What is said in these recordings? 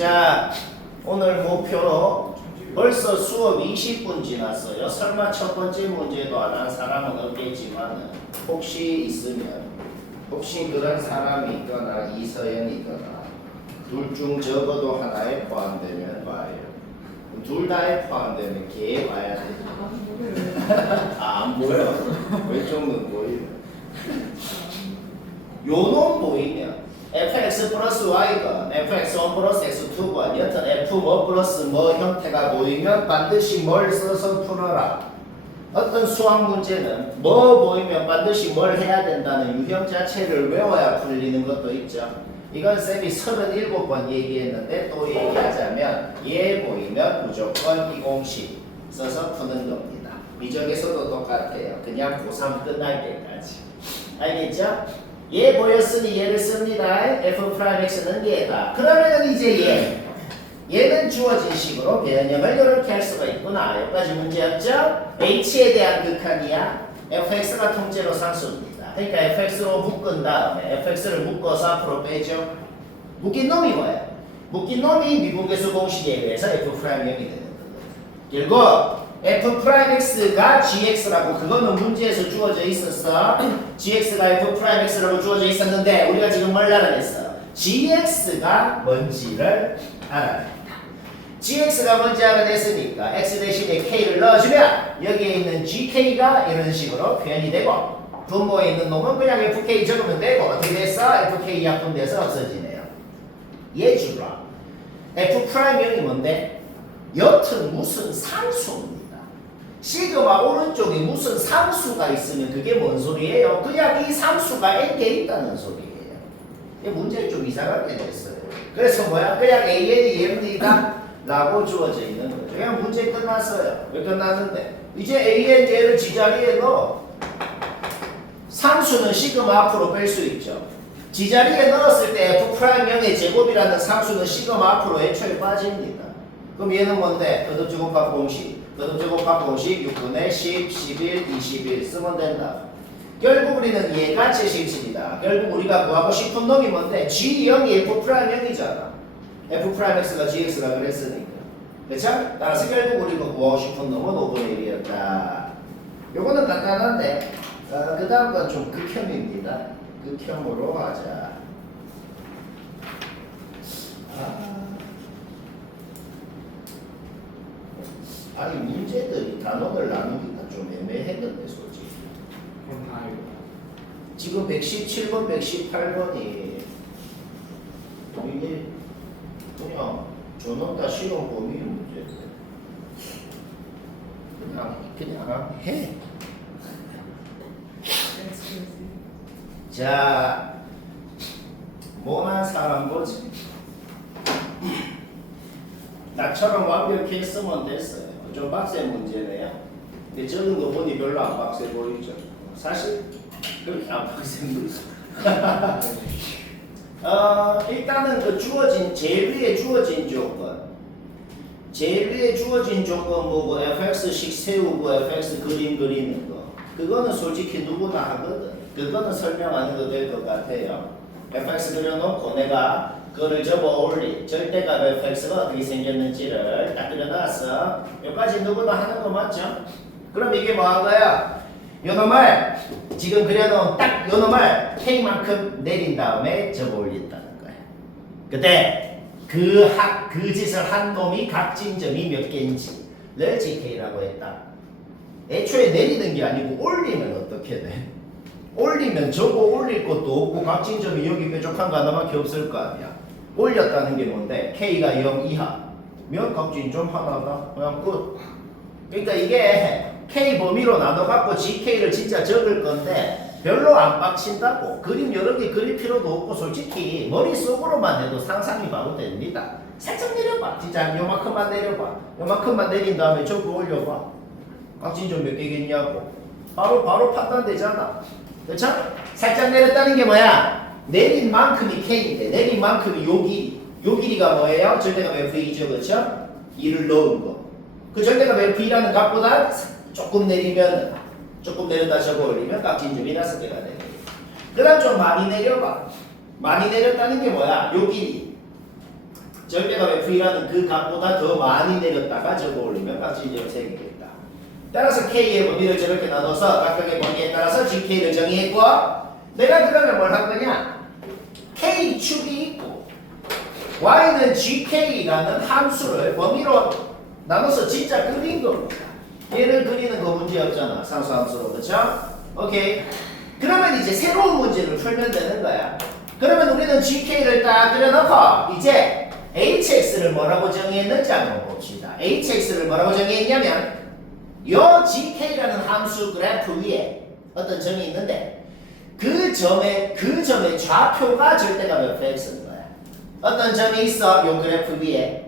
자, 오늘 목표로 벌써 수업 20분 지났어요. 설마 첫 번째 문제도 안 한 사람은 없겠지만 혹시 있으면 혹시 그런 사람이 있거나 이서연이 있거나 둘 중 적어도 하나에 포함되면 봐요. 둘 다에 포함되면 걔 봐야 돼. 안 보여. 왼쪽은 보이네. 요놈 보이면 fx 플러스 y가 fx1 플러스 x2가 여튼 f1 플러스 뭐 형태가 보이면 반드시 뭘 써서 풀어라. 어떤 수학 문제는 뭐 보이면 반드시 뭘 해야 된다는 유형 자체를 외워야 풀리는 것도 있죠. 이건 쌤이 37번 얘기했는데 또 얘기하자면 얘 보이면 무조건 이 공식 써서 푸는 겁니다. 미적에서도 똑같아요. 그냥 고3 끝날 때까지. 알겠죠? 얘 보였으니 얘를 씁니다. f'x는 얘다. 그러면 이제 얘는 주어진 식으로 변형을 이렇게 할 수가 있구나. 여기까지 문제 없죠? h에 대한 극한이야. fx가 통째로 상수입니다. 그러니까 fx로 묶은 다음에 fx를 묶어서 앞으로 빼죠. 묶인 놈이 뭐야? 묶인 놈이 미분계수 공식에 의해서 f'형이 되는 거거든. 결국 f'x가 gx라고 그거는 문제에서 주어져 있었어. gx가 f'x라고 주어져 있었는데 우리가 지금 뭘 알아냈어? gx가 뭔지를 알아냈다. gx가 뭔지 알아냈으니까 x 대신에 k를 넣어주면 여기에 있는 gk가 이런 식으로 표현이 되고 분모에 있는 놈은 그냥 fk 적으면 되고 어떻게 됐어? fk 약분돼서 없어지네요. 얘 주라. f'형이 뭔데? 여튼 무슨 상수입니다. 시그마 오른쪽에 무슨 상수가 있으면 그게 뭔 소리예요? 그냥 이 상수가 n개 있다는 소리예요. 이 문제를 좀 이상하게 냈어요. 그래서 뭐야? 그냥 an이 md다 라고 주어져 있는 거죠. 그냥 문제 끝났어요. 왜 끝났는데? 이제 an 얘를 지자리에 넣어. 상수는 시그마 앞으로 뺄 수 있죠. 지자리에 넣었을 때 f'형의 제곱이라는 상수는 시그마 앞으로 애초에 빠집니다. 그럼 얘는 뭔데? 거듭제곱합 공식. 거듭제곱합 공식 6분의 10, 11, 21 쓰면 된다. 결국 우리는 얘가 77이다. 결국 우리가 구하고 싶은 놈이 뭔데? G0이 F'형이잖아. F'x가 Gx가 그랬으니까. 그쵸? 따라서 결국 우리가 구하고 싶은 놈은 5분의 1이었다. 요거는 간단한데 그 다음 건 좀 극혐입니다. 극혐으로 하자. 아니 문제들이 단원을 나누기가 좀 애매했는데 솔직히. 그럼 다 알고. 지금 117번, 118번이 이게 그냥 저는 다 시험 범위 문제인데 그냥 해. 자, 뭐만 사람 보지. 나처럼 완벽히 쓰면 됐어요. 좀 빡센 문제네요. 근데 적은 거 보니 별로 안 빡세 보이죠. 사실 그렇게 안 빡센 거죠. 일단은 그 주어진 제일 위에 주어진 조건, 제일 위에 주어진 조건 뭐고 fx식 세우고 fx 그림 그리는 거. 그거는 솔직히 누구나 하거든. 그거는 설명 안 해도 될 것 같아요. fx 그려놓고 내가 그거를 접어 올린 절대값 fx가 어떻게 생겼는지를 딱 그려놨어. 여기까지 누구나 하는 거 맞죠? 그럼 이게 뭐 한 거야? 요놈을 지금 그려놓은 딱 요놈을 k만큼 내린 다음에 접어 올린다는 거야. 그때 그 짓을 한 놈이 각진점이 몇 개인지를 gk라고 했다. 애초에 내리는 게 아니고 올리면 어떻게 돼? 올리면 저거 올릴 것도 없고 각진점이 여기 뾰족한 거 하나밖에 없을 거 아니야. 올렸다는 게 뭔데? K가 0 이하면 각진점 하나다. 그냥 끝. 그러니까 이게 K 범위로 나눠갖고 GK를 진짜 적을 건데 별로 안 빡친다고. 그림 여러 개 그릴 필요도 없고 솔직히 머릿속으로만 해도 상상이 바로 됩니다. 살짝 내려봐. 진짜 요만큼만 내려봐. 요만큼만 내린 다음에 저거 올려봐. 각진점 몇 개겠냐고. 바로 판단되잖아. 그렇죠? 살짝 내렸다는 게 뭐야? 내린 만큼이 K인데 내린 만큼이 요 길이. 요 길이가 뭐예요? 절대값 F2죠. 그렇죠? 2를 넣은 거. 그 절대값 F2라는 값보다 조금 내리면 조금 내렸다 적어 올리면 각진점이 5개가 되네. 그 다음 좀 많이 내려봐. 많이 내렸다는 게 뭐야? 요 길이. 절대값 F이라는 그 값보다 더 많이 내렸다가 적어 올리면 값진제로 생기겠다. 따라서 K의 범위를 저렇게 나눠서 각각의 범위에 따라서 GK를 정의했고 내가 그러면 뭘 한 거냐? K축이 있고 Y는 GK라는 함수를 범위로 나눠서 진짜 그린 겁니다. 얘를 그리는 거 문제 없잖아. 상수함수로. 그쵸? 오케이. 그러면 이제 새로운 문제를 풀면 되는 거야. 그러면 우리는 GK를 딱 그려놓고 이제 HX를 뭐라고 정의했는지 한번 봅시다. HX를 뭐라고 정의했냐면 요 GK라는 함수 그래프 위에 어떤 점이 있는데 그 점의 좌표가 절대값 fx인 거야. 어떤 점이 있어? 요 그래프 위에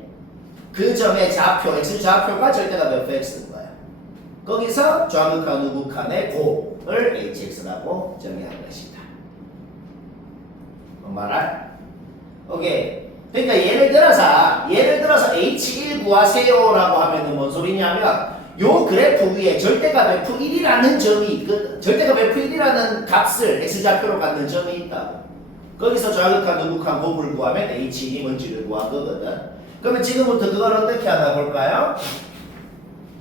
그 점의 좌표, x좌표가 절대값 fx인 거야. 거기서 좌극한 우극한의 곱을 hx라고 정의한 것이다. 뭔 말할? 오케이. 그러니까 예를 들어서 h1 구하세요라고 하면은 뭔 소리냐면 요 그래프 위에 절대값 f1이라는 점이 있거든. 절대값 f1이라는 값을 x좌표로 갖는 점이 있다고. 거기서 좌극한 우극한 곱을 구하면 h1이 뭔지를 구한 거거든. 그러면 지금부터 그걸 어떻게 하나 볼까요?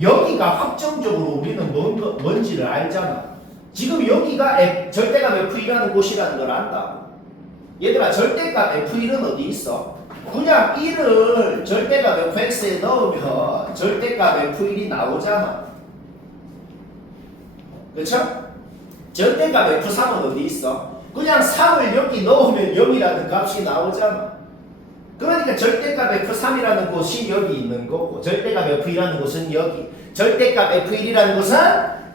여기가 확정적으로 우리는 뭔지를 알잖아. 지금 여기가 절대값 f1이라는 곳이라는 걸 안다고. 얘들아, 절대값 f1은 어디 있어? 그냥 1을 절대값 fx에 넣으면 절대값 f1이 나오잖아. 그쵸? 절대값 f3은 어디 있어? 그냥 3을 여기 넣으면 0이라는 값이 나오잖아. 그러니까 절대값 f3이라는 곳이 여기 있는 거고 절대값 f2라는 곳은 여기. 절대값 f1이라는 곳은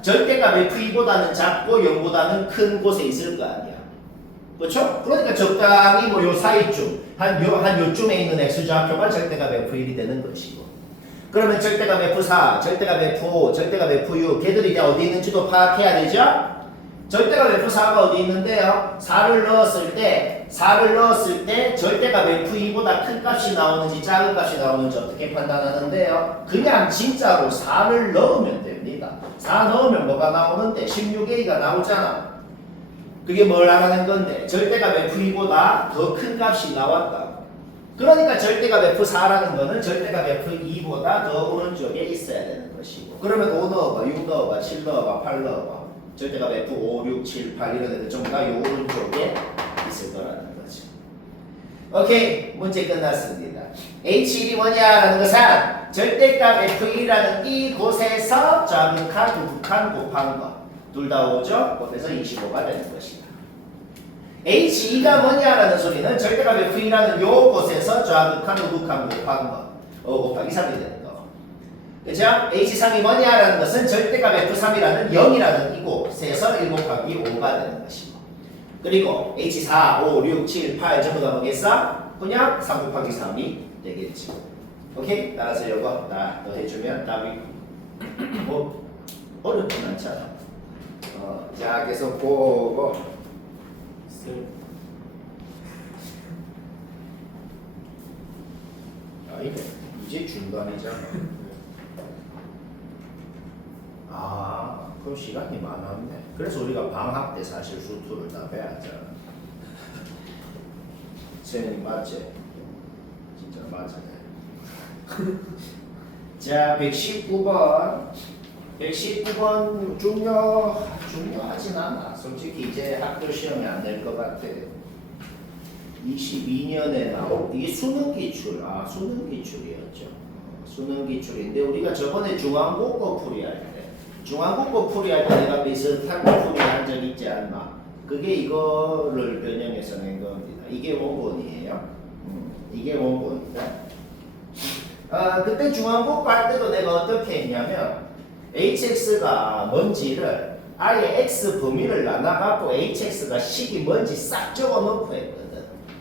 절대값 f2보다는 작고 0보다는 큰 곳에 있을 거 아니야. 그렇죠? 그러니까 적당히 뭐 요 사이쯤 한 요쯤에 있는 x좌표가 절대값 f1이 되는 것이고. 그러면 절대값 f4, 절대값 f5, 절대값 f6 걔들이 이제 어디 있는지도 파악해야 되죠? 절대값 f4가 어디 있는데요? 4를 넣었을 때 절대값 f2보다 큰 값이 나오는지 작은 값이 나오는지 어떻게 판단하는데요? 그냥 진짜로 4를 넣으면 됩니다. 4 넣으면 뭐가 나오는데 16A가 나오잖아. 그게 뭘 말하는 건데 절대값 f2보다 더 큰 값이 나왔다고. 그러니까 절대값 f4라는 거는 절대값 f2보다 더 오른쪽에 있어야 되는 것이고. 그러면 5 넣어봐, 6 넣어봐, 7 넣어봐, 8 넣어봐. 절대값 f5, 6, 7, 8 이런 애들 전부 다 요 오른쪽에 있을 거라는 거죠. 오케이, 문제 끝났습니다. H1이 뭐냐라는 것은 절대값 f1이라는 이곳에서 좌극한, 우극한 곱한 거. 둘 다 5죠? 곱해서 25가 되는 것이다. H2가 뭐냐라는 소리는 절대값 F2라는 요 곳에서 좌극한, 우극한 곱한 거. 5 곱하기 3이 되는 거. 그죠? H3이 뭐냐라는 것은 절대값 F3이라는 0이라는 이곳에서 1 곱하기 5가 되는 것이고. 그리고 H4, 5, 6, 7, 8 전부 다 뭐겠어? 그냥 3 곱하기 3이 되겠지. 오케이? 따라서 요거 다 더해주면 답이 뭐 어렵진 않잖아. 자, 계속 보고. 이게 이제 중간이잖아. 그럼 시간이 많았네. 그래서 우리가 방학 때 사실 수투를 다 배웠잖아. 선생님 맞지? 진짜 맞네. 자, 119번. 119번 중요하진 않아. 솔직히 이제 학교 시험에 안 될 것 같아. 22년에 나온 이게 수능 기출. 수능 기출이었죠. 수능 기출인데 우리가 저번에 중앙국어 풀이할 때 내가 비슷한 거 풀이한 적 있지 않나? 그게 이거를 변형해서 낸 겁니다. 이게 원본이에요. 이게 원본이다. 그때 중앙국어 할 때도 내가 어떻게 했냐면 hx가 뭔지를 아예 x 범위를 나눠갖고 hx가 식이 뭔지 싹 적어놓고 했거든.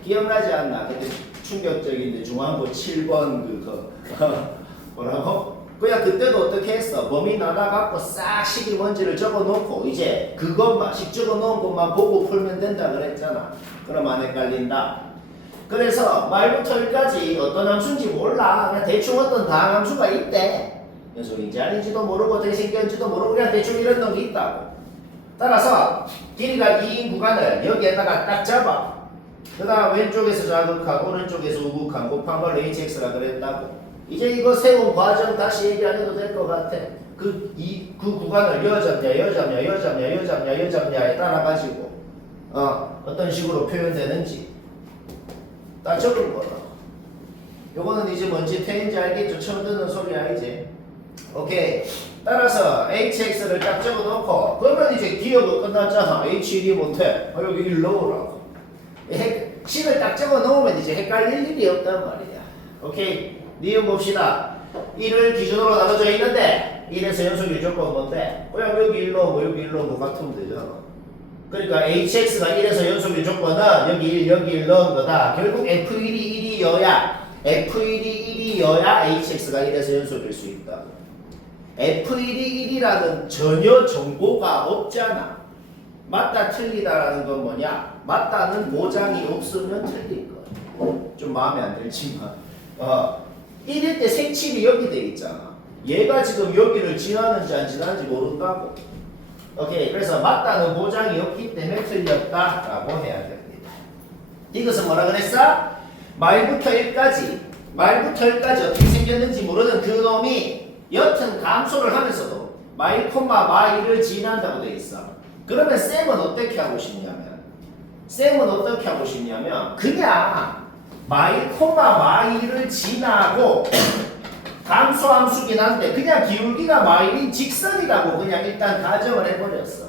기억나지 않나? 그때 충격적인데 중앙고 7번 그거 뭐라고? 그냥 그때도 어떻게 했어? 범위 나눠갖고 싹 식이 뭔지를 적어놓고 이제 그것만 식 적어놓은 것만 보고 풀면 된다 그랬잖아. 그럼 안 헷갈린다. 그래서 말부터 여기까지 어떤 함수인지 몰라. 그냥 대충 어떤 다항함수가 있대. 연속인지 아닌지도 모르고 어떻게 생겼는지도 모르고 그냥 대충 이런 놈이 있다고. 따라서 길이가 2인 구간을 여기에다가 딱 잡아. 그 다음 왼쪽에서 자극하고 오른쪽에서 우극한 곱한 걸 hx라 그랬다고. 이제 이거 세운 과정 다시 얘기 안 해도 될 것 같아. 그 구간을 여잡냐에 따라가지고 어떤 식으로 표현되는지 딱 적을 거다. 요거는 이제 뭔지 태인지 알겠죠? 처음 듣는 소리야 이제. 오케이. 따라서 hx를 딱 적어놓고 그러면 이제 기억은 끝났잖아. h1이 못해. 여기 1 넣으라고. 식을 딱 적어놓으면 이제 헷갈릴 일이 없단 말이야. 오케이. 니은 봅시다. 1을 기준으로 나눠져 있는데 1에서 연속일 조건 뭔데? 그냥 여기 1 넣고 여기 1 넣고 같으면 되잖아. 그러니까 hx가 1에서 연속일 조건은 여기 1 여기 1 넣은 거다. 결국 f1이 1이어야 hx가 1에서 연속일 수 있다. f1이 1이라는 전혀 정보가 없잖아. 맞다 틀리다라는 건 뭐냐? 맞다는 모장이 없으면 틀린 거야. 좀 마음에 안 들지만 1일 때 색칠이 여기 돼 있잖아. 얘가 지금 여기를 지나는지 안 지나는지 모른다고. 오케이. 그래서 맞다는 보장이 없기 때문에 틀렸다라고 해야 됩니다. 이것은 뭐라 그랬어? 말부터 일까지 어떻게 생겼는지 모르는 그 놈이 여튼 감소를 하면서도 마일 콤마 마일을 지난다고 돼 있어. 그러면 쌤은 어떻게 하고 싶냐면 그냥 마일 콤마 마일을 지나고 감소함수긴 한데 그냥 기울기가 마일인 직선이라고 그냥 일단 가정을 해버렸어.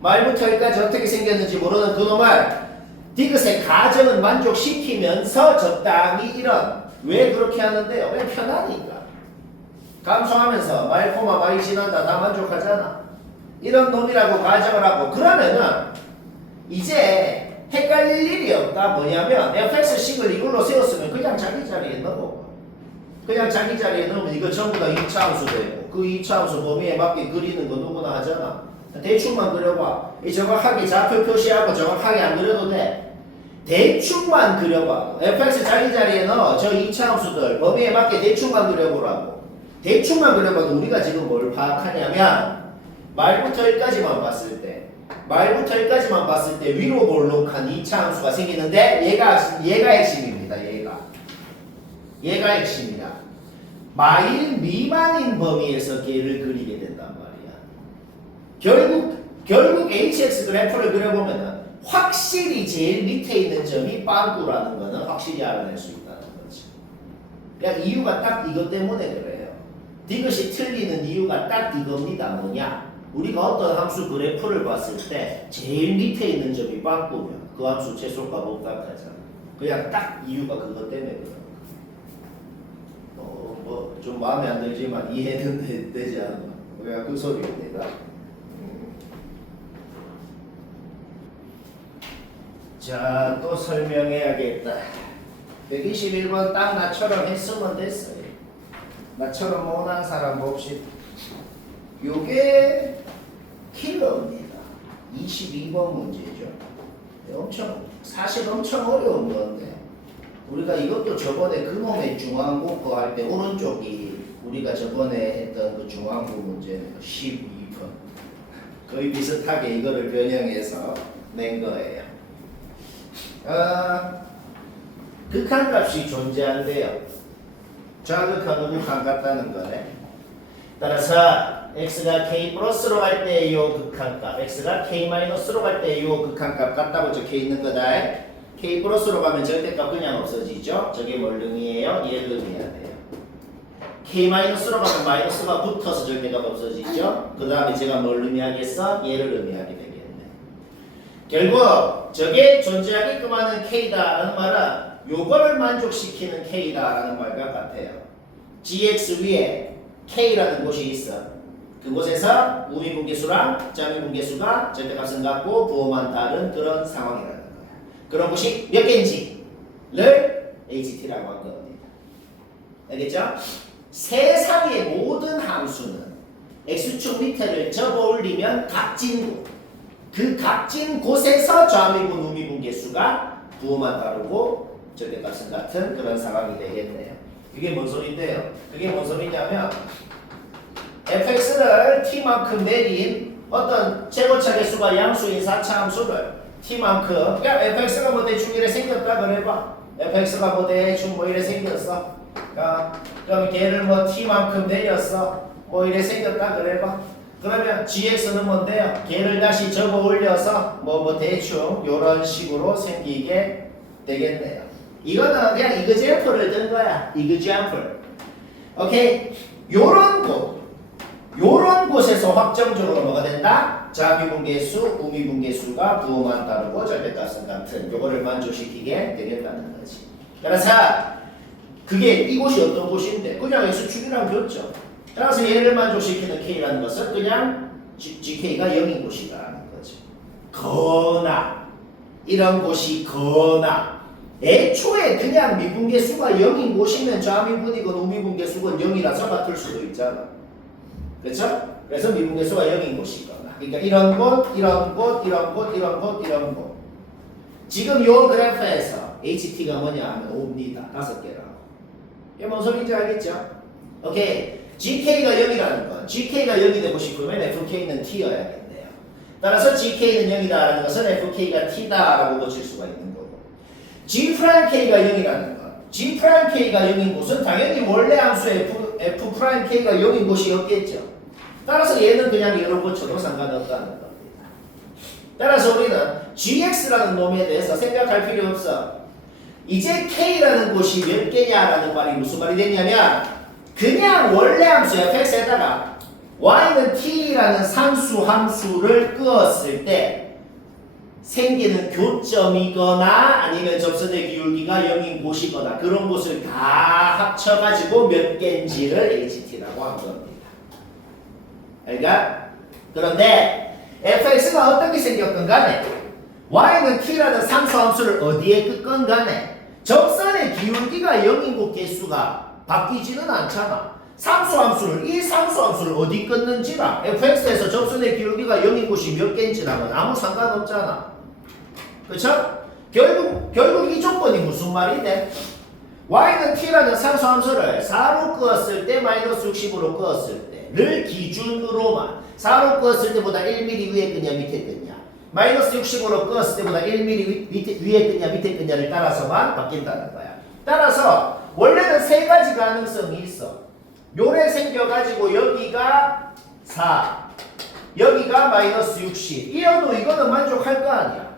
말부터 여기까지 어떻게 생겼는지 모르는 그놈을 디귿의 가정은 만족시키면서 적당히 이런. 왜 그렇게 하는데요? 왜 편하니까. 감소하면서 마일 콤마 마일 지난다 다 만족하잖아. 이런 놈이라고 가정을 하고 그러면은 이제 헷갈릴 일이 없다. 뭐냐면 fx식을 이걸로 세웠으면 그냥 자기 자리에 넣어. 그냥 자기 자리에 넣으면 이거 전부 다 2차 함수 되고 그 2차 함수 범위에 맞게 그리는 거 누구나 하잖아. 대충만 그려봐. 이 정확하게 좌표 표시하고 정확하게 안 그려도 돼. 대충만 그려봐. fx 자기 자리에 넣어. 저 2차 함수들 범위에 맞게 대충만 그려보라고. 대충만 그려봐도 우리가 지금 뭘 파악하냐면 말부터 여기까지만 봤을 때 위로 볼록한 2차 함수가 생기는데 얘가 핵심입니다. 얘가 핵심이야. 마일 미만인 범위에서 걔를 그리게 된단 말이야. 결국 hx 그래프를 그려보면은 확실히 제일 밑에 있는 점이 빵꾸라는 거는 확실히 알아낼 수 있다는 거지. 그냥 이유가 딱 이것 때문에 그래요. 디귿이 틀리는 이유가 딱 이겁니다. 뭐냐? 우리가 어떤 함수 그래프를 봤을 때 제일 밑에 있는 점이 빵꾸면 그 함수 최소값 없다하잖아. 그냥 딱 이유가 그것 때문에 그런 거야. 좀 마음에 안 들지만 이해는 되지 않아. 그냥 그 소리야 내가. 자, 또 설명해야겠다. 121번 딱 나처럼 했으면 됐어요. 나처럼 못한 사람 봅시다. 요게 킬러입니다. 22번 문제죠. 사실 엄청 어려운 건데 우리가 이것도 저번에 그놈의 중앙고거 할 때 오른쪽이 우리가 저번에 했던 그 중앙고 문제는 12번 거의 비슷하게 이거를 변형해서 낸 거예요. 극한값이 존재한대요. 좌극하고 우극한 같다는 거네. 따라서 x가 k 플러스로 갈 때 이 극한값, x가 k 마이너스로 갈 때 이 극한값 같다고 적혀 있는 거다. k 플러스로 가면 절대값 그냥 없어지죠. 저게 뭘 의미해요? 얘를 의미해야 돼요. k 마이너스로 가면 마이너스가 붙어서 절대값 없어지죠. 그 다음에 제가 뭘 의미하겠어? 얘를 의미하게 되겠네. 결국 저게 존재하게끔 하는 k다라는 말은 요거를 만족시키는 k다라는 말과 같아요. gx 위에 k라는 곳이 있어. 그곳에서 우미분계수랑 자미분계수가 절대값은 같고 부호만 다른 그런 상황이라는 거야. 그런 곳이 몇 개인지를 HT라고 한 겁니다. 알겠죠? 세상의 모든 함수는 x축 밑에를 접어 올리면 값진 곳. 그 값진 곳에서 좌미분, 우미분계수가 부호만 다르고 절대값은 같은 그런 상황이 되겠네요. 그게 뭔 소리인데요? 그게 뭔 소리냐면 fx를 t만큼 내린 어떤 최고차 개수가 양수인 4차 함수를 t만큼 야 fx가 뭐 대충 이래 생겼다 그래봐. fx가 뭐 대충 뭐 이래 생겼어. 야, 그럼 걔를 뭐 t만큼 내렸어. 뭐 이래 생겼다 그래봐. 그러면 gx는 뭔데요? 걔를 다시 접어 올려서 뭐 대충 요런 식으로 생기게 되겠네요. 이거는 그냥 example를 든 거야. example. 오케이? 요런 곳에서 확정적으로 뭐가 된다? 자비분계수, 우미분계수가 부호만 따르고 절대값은 같은 요거를 만족시키게 되겠다는 거지. 그래서 그게 이곳이 어떤 곳인데 그냥 x축이랑 줬죠. 따라서 얘를 만족시키는 k라는 것은 그냥 gk가 0인 곳이라는 거지. 거나 이런 곳이 거나 애초에 그냥 미분계수가 0인 곳이면 좌미분이건 우미분계수건 0이라서 같을 수도 있잖아. 그렇죠? 그래서 미분계수가 0인 곳이거나 그러니까 이런 곳, 이런 곳, 이런 곳, 이런 곳, 이런 곳. 지금 요 그래프에서 HT가 뭐냐 하면 5입니다. 5개라고. 이게 뭔 소리인지 알겠죠? 오케이. GK가 0이라는 건 GK가 0이 되고 싶으면 FK는 T여야겠네요. 따라서 GK는 0이다라는 것은 FK가 T다라고 고칠 수가 있는 거고 G'K가 0이라는 건 G'K가 0인 곳은 당연히 원래 함수 F'K가 0인 곳이 없겠죠. 따라서 얘는 그냥 이런 것처럼 상관없다는 겁니다. 따라서 우리는 GX라는 놈에 대해서 생각할 필요 없어. 이제 K라는 곳이 몇 개냐라는 말이 무슨 말이 되냐면 그냥 원래 함수 fx에다가 y는 t라는 상수 함수를 끄었을 때 생기는 교점이거나 아니면 접선의 기울기가 0인 곳이거나 그런 곳을 다 합쳐가지고 몇 개인지를 ht라고 한 겁니다. 그러니까 그런데 fx가 어떻게 생겼건 간에 y는 t라는 상수 함수를 어디에 끄건 간에 접선의 기울기가 0인 곳 개수가 바뀌지는 않잖아. 상수함수를 이 상수함수를 어디 끊는지랑 fx에서 접선의 기울기가 0인 곳이 몇 개인지랑은 아무 상관없잖아. 그쵸? 결국 이 조건이 무슨 말이네? y는 t라는 상수함수를 4로 끄었을 때 마이너스 60으로 끄었을 때를 기준으로만 4로 끄었을 때보다 1mm 위에 끄냐 밑에 끄냐 마이너스 60으로 끄었을 때보다 1mm 위에 끄냐 밑에 끄냐를 따라서만 바뀐다는 거야. 따라서 원래는 세 가지 가능성이 있어. 요래 생겨가지고 여기가 4, 여기가 마이너스 60. 이어도 이거는 만족할 거 아니야.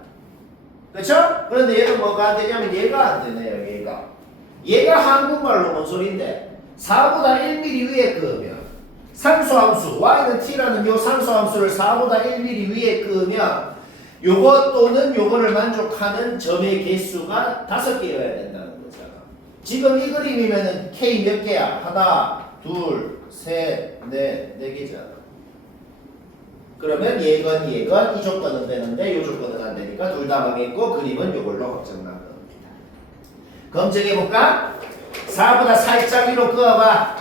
그쵸? 그런데 얘는 뭐가 안 되냐면 얘가 안 되네요. 얘가 한국말로 뭔 소린데 4보다 1mm 위에 끄면 상수함수 y는 t라는 요 상수함수를 4보다 1mm 위에 끄면 요거 또는 요거를 만족하는 점의 개수가 5개여야 된다는 거잖아. 지금 이 그림이면은 K 몇 개야? 하나, 둘, 셋, 넷, 4개잖아. 그러면 얘건 이 조건은 되는데 이 조건은 안 되니까 둘 다 망했고 그림은 요걸로 확정난 겁니다. 검증해볼까? 4보다 살짝 위로 그어봐.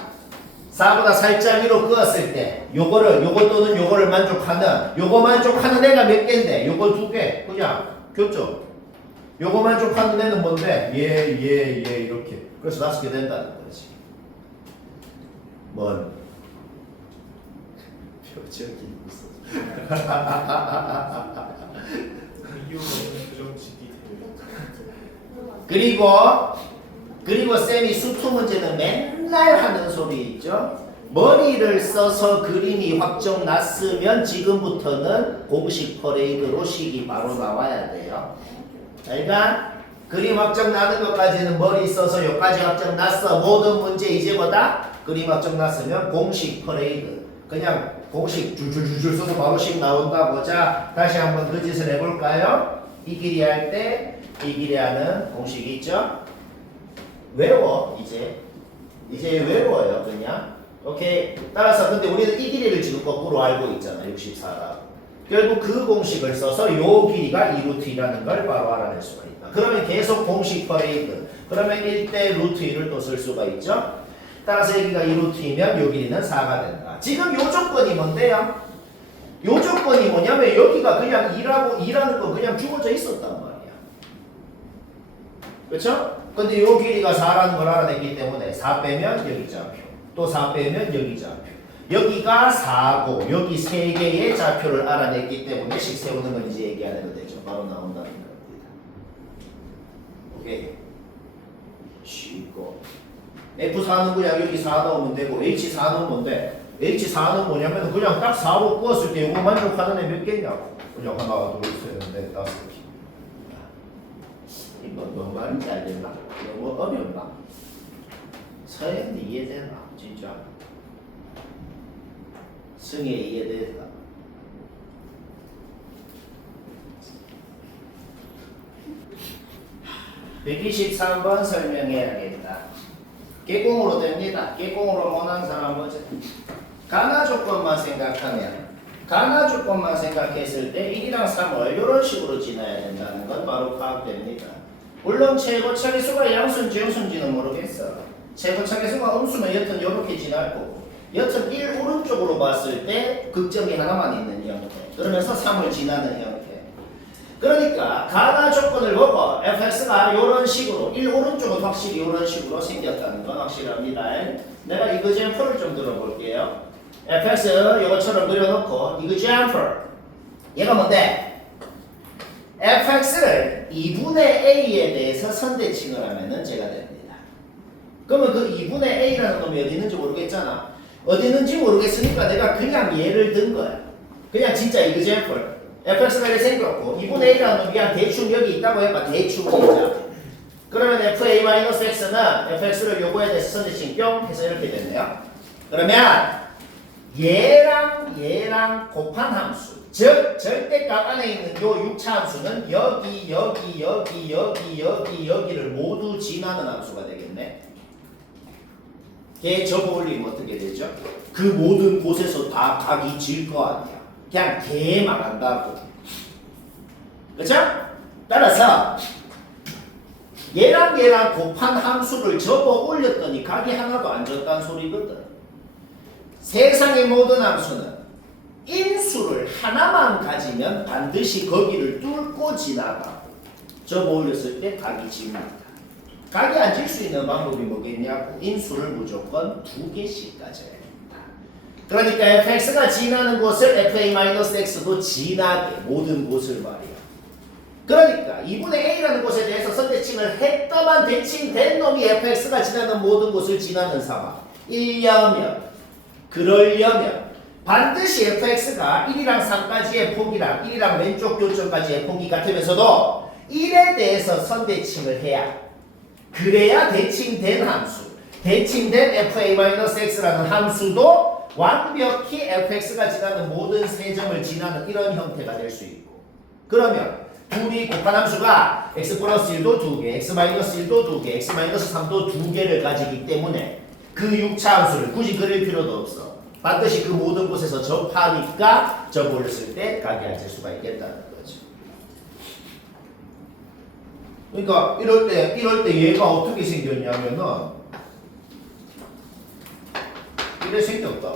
4보다 살짝 위로 그었을 때 요거 또는 요거를 만족하는 요거 만족하는 애가 몇 개인데 요거 2개 그냥 교점. 요거 만족하는 애는 뭔데? 얘 이렇게. 그래서 5개 된다는 거지. 뭔 표정이 무슨 그리고 쌤이 수투 문제는 맨날 하는 소리 있죠. 머리를 써서 그림이 확정 났으면 지금부터는 공식 퍼레이드로 식이 바로 나와야 돼요. 그러니까 그림 확정 나는 것까지는 머리 써서 여기까지 확정 났어. 모든 문제 이제 뭐다? 그림 확정 났으면 공식 퍼레이드. 그냥 공식 줄줄줄줄 써서 바로 식 나온다고. 자, 다시 한번 그 짓을 해볼까요? 이 길이 할 때 이 길이 하는 공식이 있죠? 외워. 이제 외워요. 그냥. 오케이. 따라서 근데 우리는 이 길이를 지금 거꾸로 알고 있잖아. 64가. 결국 그 공식을 써서 요 길이가 2루트이라는 걸 바로 알아낼 수가 있다. 그러면 계속 공식 퍼레이드. 그러면 1대 루트 2를 또 쓸 수가 있죠. 따라서 여기가 2루트이면 요 길이는 4가 된다. 지금 요 조건이 뭔데요? 요 조건이 뭐냐면 여기가 그냥 2라는 건 그냥 주어져 있었단 말이야. 그렇죠? 근데 요 길이가 4라는 걸 알아냈기 때문에 4 빼면 여기 좌표. 또 4 빼면 여기 좌표. 여기가 4고 여기 3개의 좌표를 알아냈기 때문에 식 세우는 건 이제 얘기 안 해도 되죠. 바로 나온다는 겁니다. 오케이. 쉽고 F4는 그냥 여기 4 넣으면 되고 H4는 뭔데? H4는 뭐냐면 그냥 딱 4로 구웠을 때 이거 만족하는 애 몇 개냐고. 그냥 하나 둘 셋 넷 다섯 개. 이거 뭔 말인지 알겠나? 너무 어렵나? 서현이 이해되나? 진짜 승혜 이해되나? (123번) 설명해야겠다. 개공으로 됩니다. 개공으로 못한 사람 뭐지? 가나 조건만 생각하면 가나 조건만 생각했을 때 1이랑 3을 이런 식으로 지나야 된다는 건 바로 파악됩니다. 물론 최고차계 수가 양수인지 음수인지는 모르겠어. 최고차계 수가 음수면 여튼 이렇게 지날 거고 여튼 1 오른쪽으로 봤을 때 극점이 하나만 있는 형태 그러면서 3을 지나는 형태 그러니까 가나 조건을 보고 fx가 이런 식으로 1 오른쪽은 확실히 이런 식으로 생겼다는 건 확실합니다. 내가 이그젠플을 좀 들어볼게요. fx 이것처럼 그려놓고 이그젠플 얘가 뭔데? fx를 2분의 a에 대해서 선대칭을 하면은 제가 됩니다. 그러면 그 2분의 a라는 놈이 어디 있는지 모르겠잖아. 어디 있는지 모르겠으니까 내가 그냥 얘를 든 거야. 그냥 진짜 이그젠플 fx가 이렇게 생겼고 2분의 a라는 놈이 그냥 대충 여기 있다고 해봐. 대충 진짜. 그러면 fa-x는 fx를 요거에 대해서 선대칭 뿅 해서 이렇게 됐네요. 그러면 얘랑 곱한 함수 즉 절대값 안에 있는 요 6차 함수는 여기를 모두 지나는 함수가 되겠네. 걔 접어 올리면 어떻게 되죠? 그 모든 곳에서 다 각이 질 거 아니야. 그냥 걔만 한다고. 그쵸? 따라서 얘랑 곱한 함수를 접어 올렸더니 각이 하나도 안 졌다는 소리거든. 세상의 모든 함수는 인수를 하나만 가지면 반드시 거기를 뚫고 지나가고 접어 올렸을 때 각이 집니다. 각이 안 질 수 있는 방법이 뭐겠냐고. 인수를 무조건 2개씩 가져야 됩니다. 그러니까 fx가 지나는 곳을 fa-x도 지나게 모든 곳을 말이야. 그러니까 2분의 a라는 곳에 대해서 선대칭을 했더만 대칭된 놈이 fx가 지나는 모든 곳을 지나는 상황. 그러려면 반드시 fx가 1이랑 3까지의 폭이랑 1이랑 왼쪽 교점까지의 폭이 같으면서도 1에 대해서 선대칭을 해야 그래야 대칭된 함수 대칭된 fa-x라는 함수도 완벽히 fx가 지나는 모든 세점을 지나는 이런 형태가 될 수 있고 그러면 둘이 곱한 함수가 x 플러스 1도 2개, x 마이너스 1도 2개, x 마이너스 3도 2개를 가지기 때문에 그 6차 함수를 굳이 그릴 필요도 없어. 반드시 그 모든 곳에서 접하니까 접어 올렸을 때 각이 안 질 수가 있겠다는 거죠. 그러니까 이럴 때 얘가 어떻게 생겼냐면은 이래 생겼다.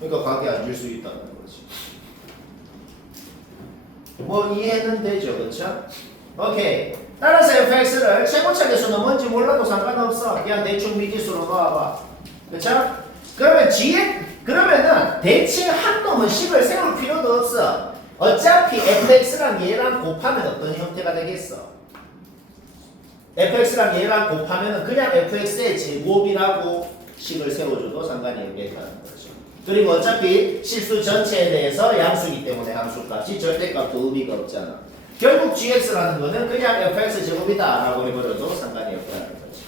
그러니까 각이 안 질 수 있다는 거지. 뭐 이해는 되죠, 그렇죠? 오케이. 따라서 fx를 최고차계수는 뭔지 몰라도 상관없어. 그냥 대충 미지수로 넣어봐. 그렇죠? 그러면은 대칭 한 놈은 식을 세울 필요도 없어. 어차피 fx랑 얘랑 곱하면 어떤 형태가 되겠어? fx랑 얘랑 곱하면은 그냥 fx의 제곱이라고 식을 세워줘도 상관이 없겠다는 거죠. 그리고 어차피 실수 전체에 대해서 양수이기 때문에 함수값이 절대값도 의미가 없잖아. 결국 gx라는 거는 그냥 fx 제곱이다 라고 해버려도 상관이 없다는 거죠.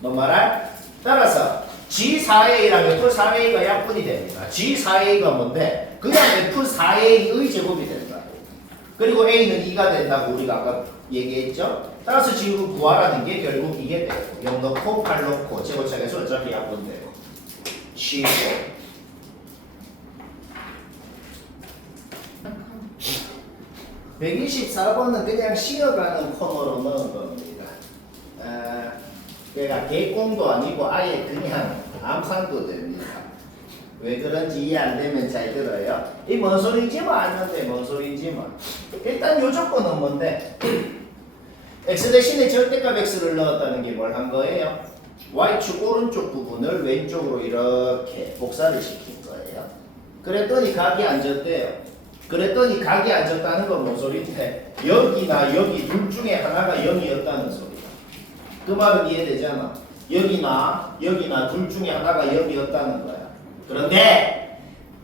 뭔 말할? 따라서 g4a랑 f4a가 약분이 됩니다. g4a가 뭔데? 그냥 f4a의 제곱이 된다. 그리고 a는 2가 된다고 우리가 아까 얘기했죠? 따라서 지금 구하라는 게 결국 이게 되고 0 넣고 8 넣고 제곱차계수 어차피 약분되고 쉬고 124번은 그냥 쉬어가는 코너로 넣은 겁니다. 그러니까 개공도 아니고 아예 그냥 암산도 됩니다. 왜 그런지 이해 안 되면 잘 들어요. 이 뭔 소리인지 뭐 아는데 뭔 소리인지 뭐. 일단 요 조건은 뭔데? x 대신에 절대값 x를 넣었다는 게 뭘 한 거예요? y축 오른쪽 부분을 왼쪽으로 이렇게 복사를 시킨 거예요. 그랬더니 각이 앉았대요. 그랬더니 각이 앉았다는 건 뭔 소리인데 여기나 여기 둘 중에 하나가 0이었다는 소리야. 그 말은 이해되잖아. 여기나 여기나 둘 중에 하나가 0이었다는 거야. 그런데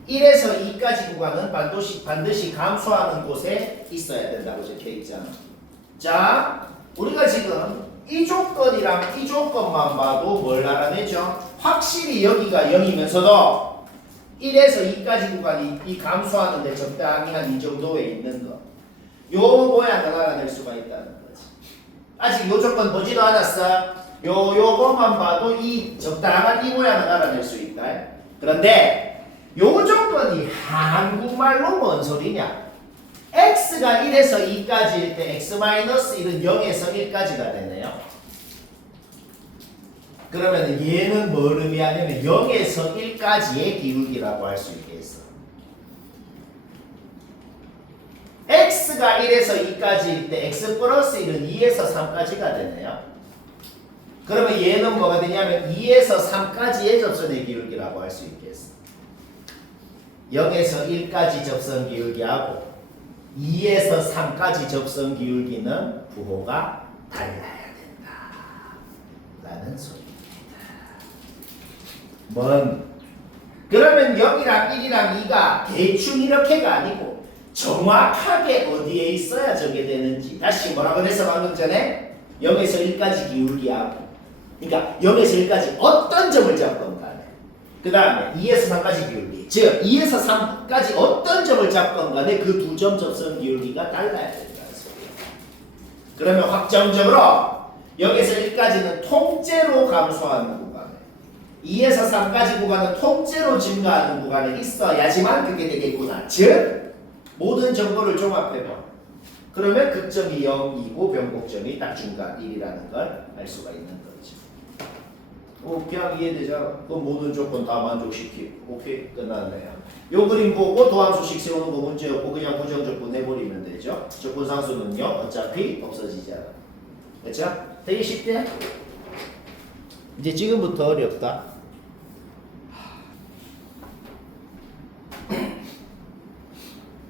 1에서 2까지 구간은 반드시 감소하는 곳에 있어야 된다고 적혀 있잖아. 자, 우리가 지금 이 조건이랑 이 조건만 봐도 뭘 알아내죠? 확실히 여기가 0이면서도 1에서 2까지 구간이 이 감소하는데 적당히 한 이 정도에 있는 거. 요 모양을 알아낼 수가 있다는 거지. 아직 요 조건 보지도 않았어. 요거만 봐도 이 적당한 이 모양을 알아낼 수 있다. 그런데 요 조건이 한국말로 뭔 소리냐? x가 1에서 2까지일 때 x-1은 0에서 1까지가 되네요. 그러면 얘는 뭘 의미하냐면 0에서 1까지의 기울기라고 할 수 있겠어. x가 1에서 2까지일 때 x 플러스 1은 2에서 3까지가 되네요. 그러면 얘는 뭐가 되냐면 2에서 3까지의 접선의 기울기라고 할 수 있겠어. 0에서 1까지 접선 기울기하고 2에서 3까지 접선 기울기는 부호가 달라야 된다 라는 소리입니다. 그러면 0이랑 1이랑 2가 대충 이렇게가 아니고 정확하게 어디에 있어야 저게 되는지. 다시 뭐라고 그랬어 방금 전에? 0에서 1까지 기울기하고, 그러니까 0에서 1까지 어떤 점을 잡건 간에, 그 다음에 2에서 3까지 기울기, 즉 2에서 3까지 어떤 점을 잡건 간에 그 두 점 접선 기울기가 달라야 된다는 소리예요. 그러면 확정적으로 0에서 1까지는 통째로 감소하는 구간에, 2에서 3까지 구간은 통째로 증가하는 구간에 있어야지만 그게 되겠구나. 즉 모든 정보를 종합해봐. 그러면 극점이 0이고 변곡점이 딱 중간 1이라는 걸 알 수가 있는 거지. 그냥 이해되잖아. 그 모든 조건 다 만족시키고 오케이 끝났네요. 요 그림 보고 도함수식 세우는 거 문제였고 그냥 부정적분 내버리면 되죠. 적분상수는요 어차피 없어지잖아. 그렇죠? 되게 쉽대? 이제 지금부터 어렵다.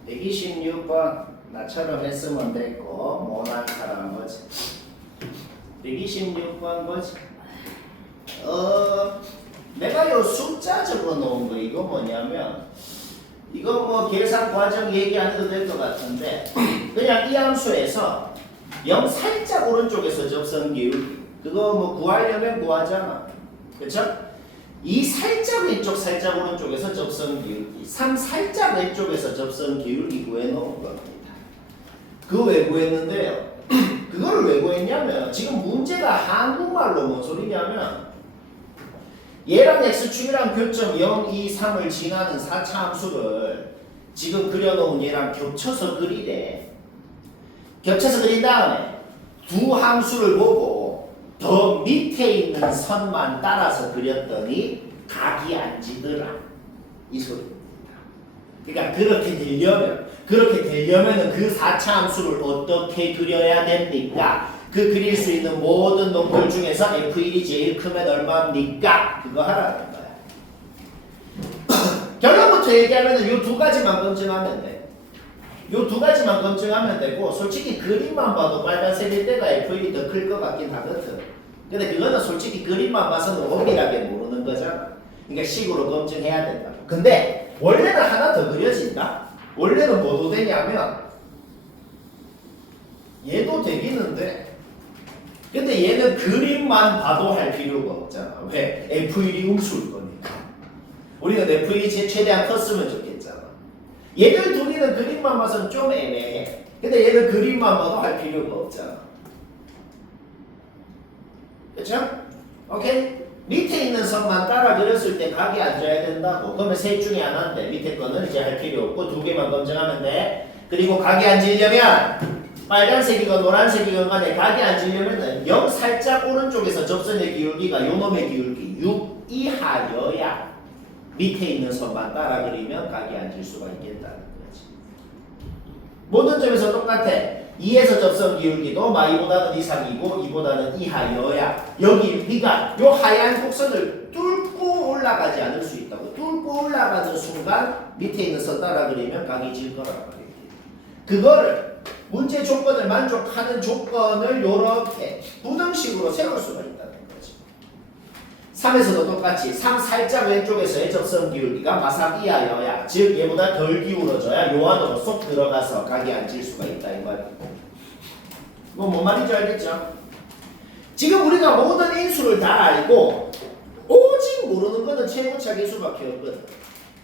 126번 나처럼 했으면 됐고 못한 사람 뭐지? 126번 뭐지? 내가 요 숫자 적어 놓은 거 이거 뭐냐면 이거 뭐 계산 과정 얘기 안 해도 될 것 같은데 그냥 이 함수에서 0 살짝 오른쪽에서 접선 기울기 그거 뭐 구하려면 구하잖아. 그쵸? 2 살짝 왼쪽 살짝 오른쪽에서 접선 기울기 3 살짝 왼쪽에서 접선 기울기 구해놓은 겁니다. 그거 왜 구했는데요? 그거를 왜 구했냐면 지금 문제가 한국말로 뭔 소리냐면 얘랑 x축이랑 교점 0, 2, 3을 지나는 4차 함수를 지금 그려놓은 얘랑 겹쳐서 그리래. 겹쳐서 그린 다음에 두 함수를 보고 더 밑에 있는 선만 따라서 그렸더니 각이 안 지더라. 이 소리입니다. 그러니까 그렇게 되려면은 그 4차 함수를 어떻게 그려야 됩니까? 그 그릴 수 있는 모든 놈들 중에서 F1이 제일 크면 얼마입니까? 그거 하라는 거야. 결론부터 얘기하면은 요 두 가지만 검증하면 돼. 요 두 가지만 검증하면 되고 솔직히 그림만 봐도 빨간색일 때가 F1이 더 클 것 같긴 하거든. 근데 그거는 솔직히 그림만 봐서는 엄밀하게 모르는 거잖아. 그러니까 식으로 검증해야 된다고. 근데 원래는 하나 더 그려진다? 원래는 뭐도 되냐면 얘도 되기는데 근데 얘는 그림만 봐도 할 필요가 없잖아. 왜? F1이 음수일 거니까. 우리는 F1이 최대한 컸으면 좋겠잖아. 얘들 둘이는 그림만 봐서는 좀 애매해. 근데 얘는 그림만 봐도 할 필요가 없잖아. 그쵸? 오케이? 밑에 있는 선만 따라 그렸을 때 각이 앉아야 된다고. 그러면 셋 중에 하나인데 밑에 거는 이제 할 필요 없고 두 개만 검증하면 돼. 그리고 각이 앉으려면 빨간색이건 노란색이건 간에 각이 앉으려면은 0 살짝 오른쪽에서 접선의 기울기가 요놈의 기울기 6 이하여야 밑에 있는 선만 따라 그리면 각이 앉을 수가 있겠다는 거지. 모든 점에서 똑같아. 2에서 접선 기울기도 마 2보다는 이상이고 2보다는 이하여야 여기 네가 요 하얀 곡선을 뚫고 올라가지 않을 수 있다고. 뚫고 올라가는 순간 밑에 있는 선 따라 그리면 각이 질 거라고 말이에요. 그거를 문제 조건을 만족하는 조건을 요렇게 부등식으로 세울 수가 있다는 거지. 3에서도 똑같이 3 살짝 왼쪽에서의 접선 기울기가 마삼 이하여야, 즉 얘보다 덜 기울어져야 요 안으로 쏙 들어가서 각이 안 질 수가 있다 이 말이야. 뭔 말인지 알겠죠? 지금 우리가 모든 인수를 다 알고 오직 모르는 거는 최고차 계수밖에 없거든.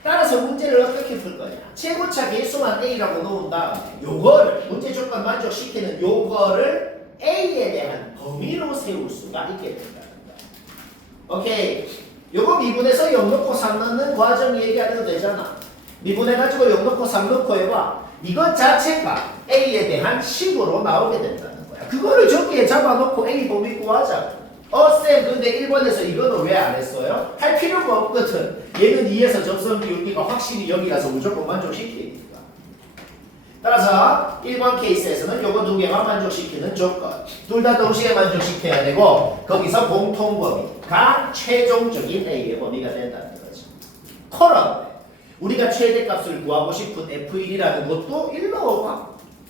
따라서 문제를 어떻게 풀 거냐? 최고차 계수만 A라고 놓은 다음에 요거를 문제 조건 만족시키는 요거를 A에 대한 범위로 세울 수가 있게 된다는 거야. 오케이. 요거 미분해서 0 넣고 3 넣는 과정 얘기 안 해도 되잖아. 미분해가지고 0 넣고 3 넣고 해봐. 이것 자체가 A에 대한 식으로 나오게 된다는 거야. 그거를 저기에 잡아놓고 A 범위 구하자고. 쌤 근데 1번에서 이거는 왜 안 했어요? 할 필요가 없거든. 얘는 2에서 접선 기울기가 확실히 0이라서 무조건 만족시키니까. 따라서 1번 케이스에서는 요거 두 개만 만족시키는 조건, 둘 다 동시에 만족시켜야 되고 거기서 공통 범위가 최종적인 A의 범위가 된다는 거죠. 컬럼 우리가 최대값을 구하고 싶은 F1이라는 것도 일로 와.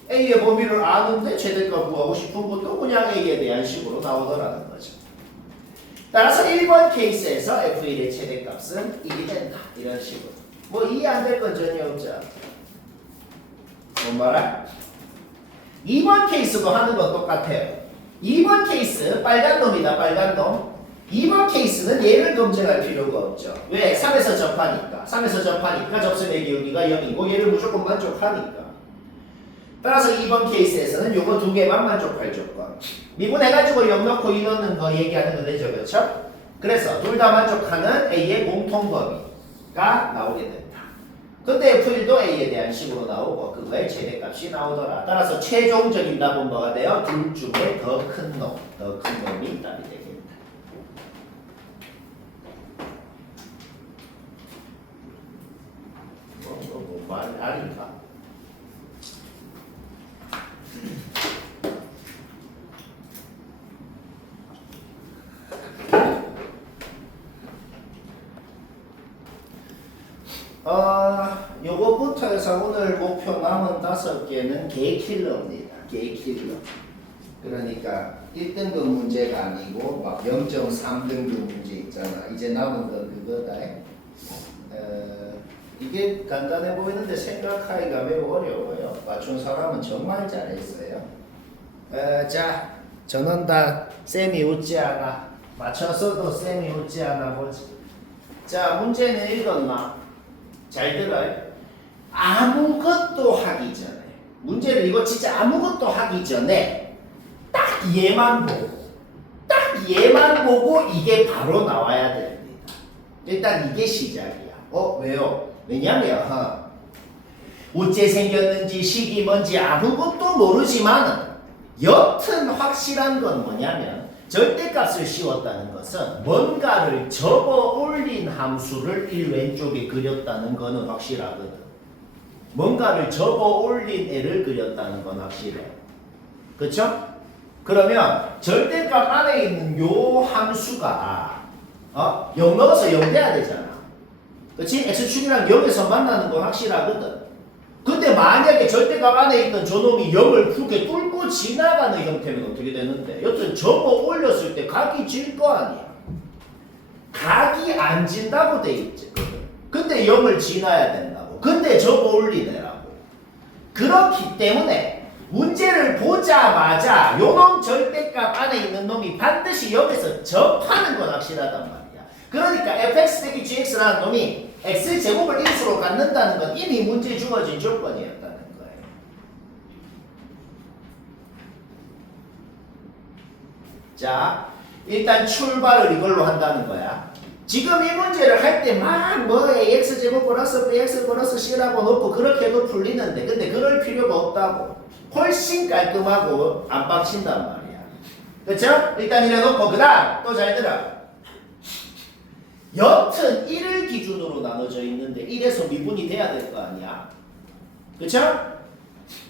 A의 범위를 아는데 최대값 구하고 싶은 것도 그냥 A에 대한 식으로 나오더라는 거죠. 따라서 1번 케이스에서 F1의 최대값은 1이 된다. 이런 식으로. 뭐 이해 안 될 건 전혀 없죠. 뭔 말아? 2번 케이스도 하는 건 똑같아요. 2번 케이스 빨간 놈이다. 빨간 놈. 2번 케이스는 얘를 검증할 필요가 없죠. 왜? 3에서 접하니까. 3에서 접하니까 접선의 기울기가 0이고 얘를 무조건 만족하니까. 따라서 2번 케이스에서는 요거 두 개만 만족할 조건. 미분해가지고 0 넣고 2 넣는 거 얘기하는 거 되죠. 그렇죠? 그래서 둘 다 만족하는 A의 공통 범위가 나오게 된다. 근데 F1도 A에 대한 식으로 나오고 그거의 최대값이 나오더라. 따라서 최종적인 답은 뭐가 돼요? 둘 중에 더 큰 놈, 더 큰 놈이 답이 되겠다. 말 아닌가? 요거부터 해서 오늘 목표 남은 5개는 개킬러입니다. 개킬러. 그러니까 1등급 문제가 아니고 막 0.3등급 문제 있잖아. 이제 남은 건 그거다. 이게 간단해 보이는데 생각하기가 매우 어려워요. 맞춘 사람은 정말 잘했어요. 자, 저는 다 쌤이 웃지 않아. 맞췄어도 쌤이 웃지 않아 보지. 자, 문제는 읽었나? 잘 들어요. 아무것도 하기 전에 문제를 이거 진짜 아무것도 하기 전에 딱 얘만 보고 이게 바로 나와야 됩니다. 일단 이게 시작이야. 왜요? 왜냐면 어째 생겼는지 식이 뭔지 아무것도 모르지만 여튼 확실한 건 뭐냐면 절대값을 씌웠다는 것은 뭔가를 접어 올린 함수를 1 왼쪽에 그렸다는 거는 확실하거든. 뭔가를 접어 올린 애를 그렸다는 건 확실해. 그쵸? 그러면 절대값 안에 있는 요 함수가 0 넣어서 0 돼야 되잖아. 그치? x축이랑 0에서 만나는 건 확실하거든. 근데 만약에 절대값 안에 있던 저놈이 0을 푸게 뚫고 지나가는 형태는 어떻게 되는데? 여튼 접어 올렸을 때 각이 질 거 아니야. 각이 안 진다고 돼 있지. 근데 0을 지나야 된다고. 근데 접어 올리네라고. 그렇기 때문에 문제를 보자마자 요놈 절대값 안에 있는 놈이 반드시 여기서 접하는 건 확실하단 말이야. 그러니까 fx 빼기 gx라는 놈이 x제곱을 인수로 갖는다는 건 이미 문제에 주어진 조건이었다는 거예요. 자, 일단 출발을 이걸로 한다는 거야. 지금 이 문제를 할 때 막 뭐 ax제곱 플러스 bx 플러스 c라고 놓고 그렇게 해도 풀리는데 근데 그럴 필요가 없다고. 훨씬 깔끔하고 안 빡친단 말이야. 그쵸? 일단 이래 놓고 그 다음 또 잘 들어. 여튼 1을 기준으로 나눠져 있는데 1에서 미분이 돼야 될 거 아니야. 그쵸?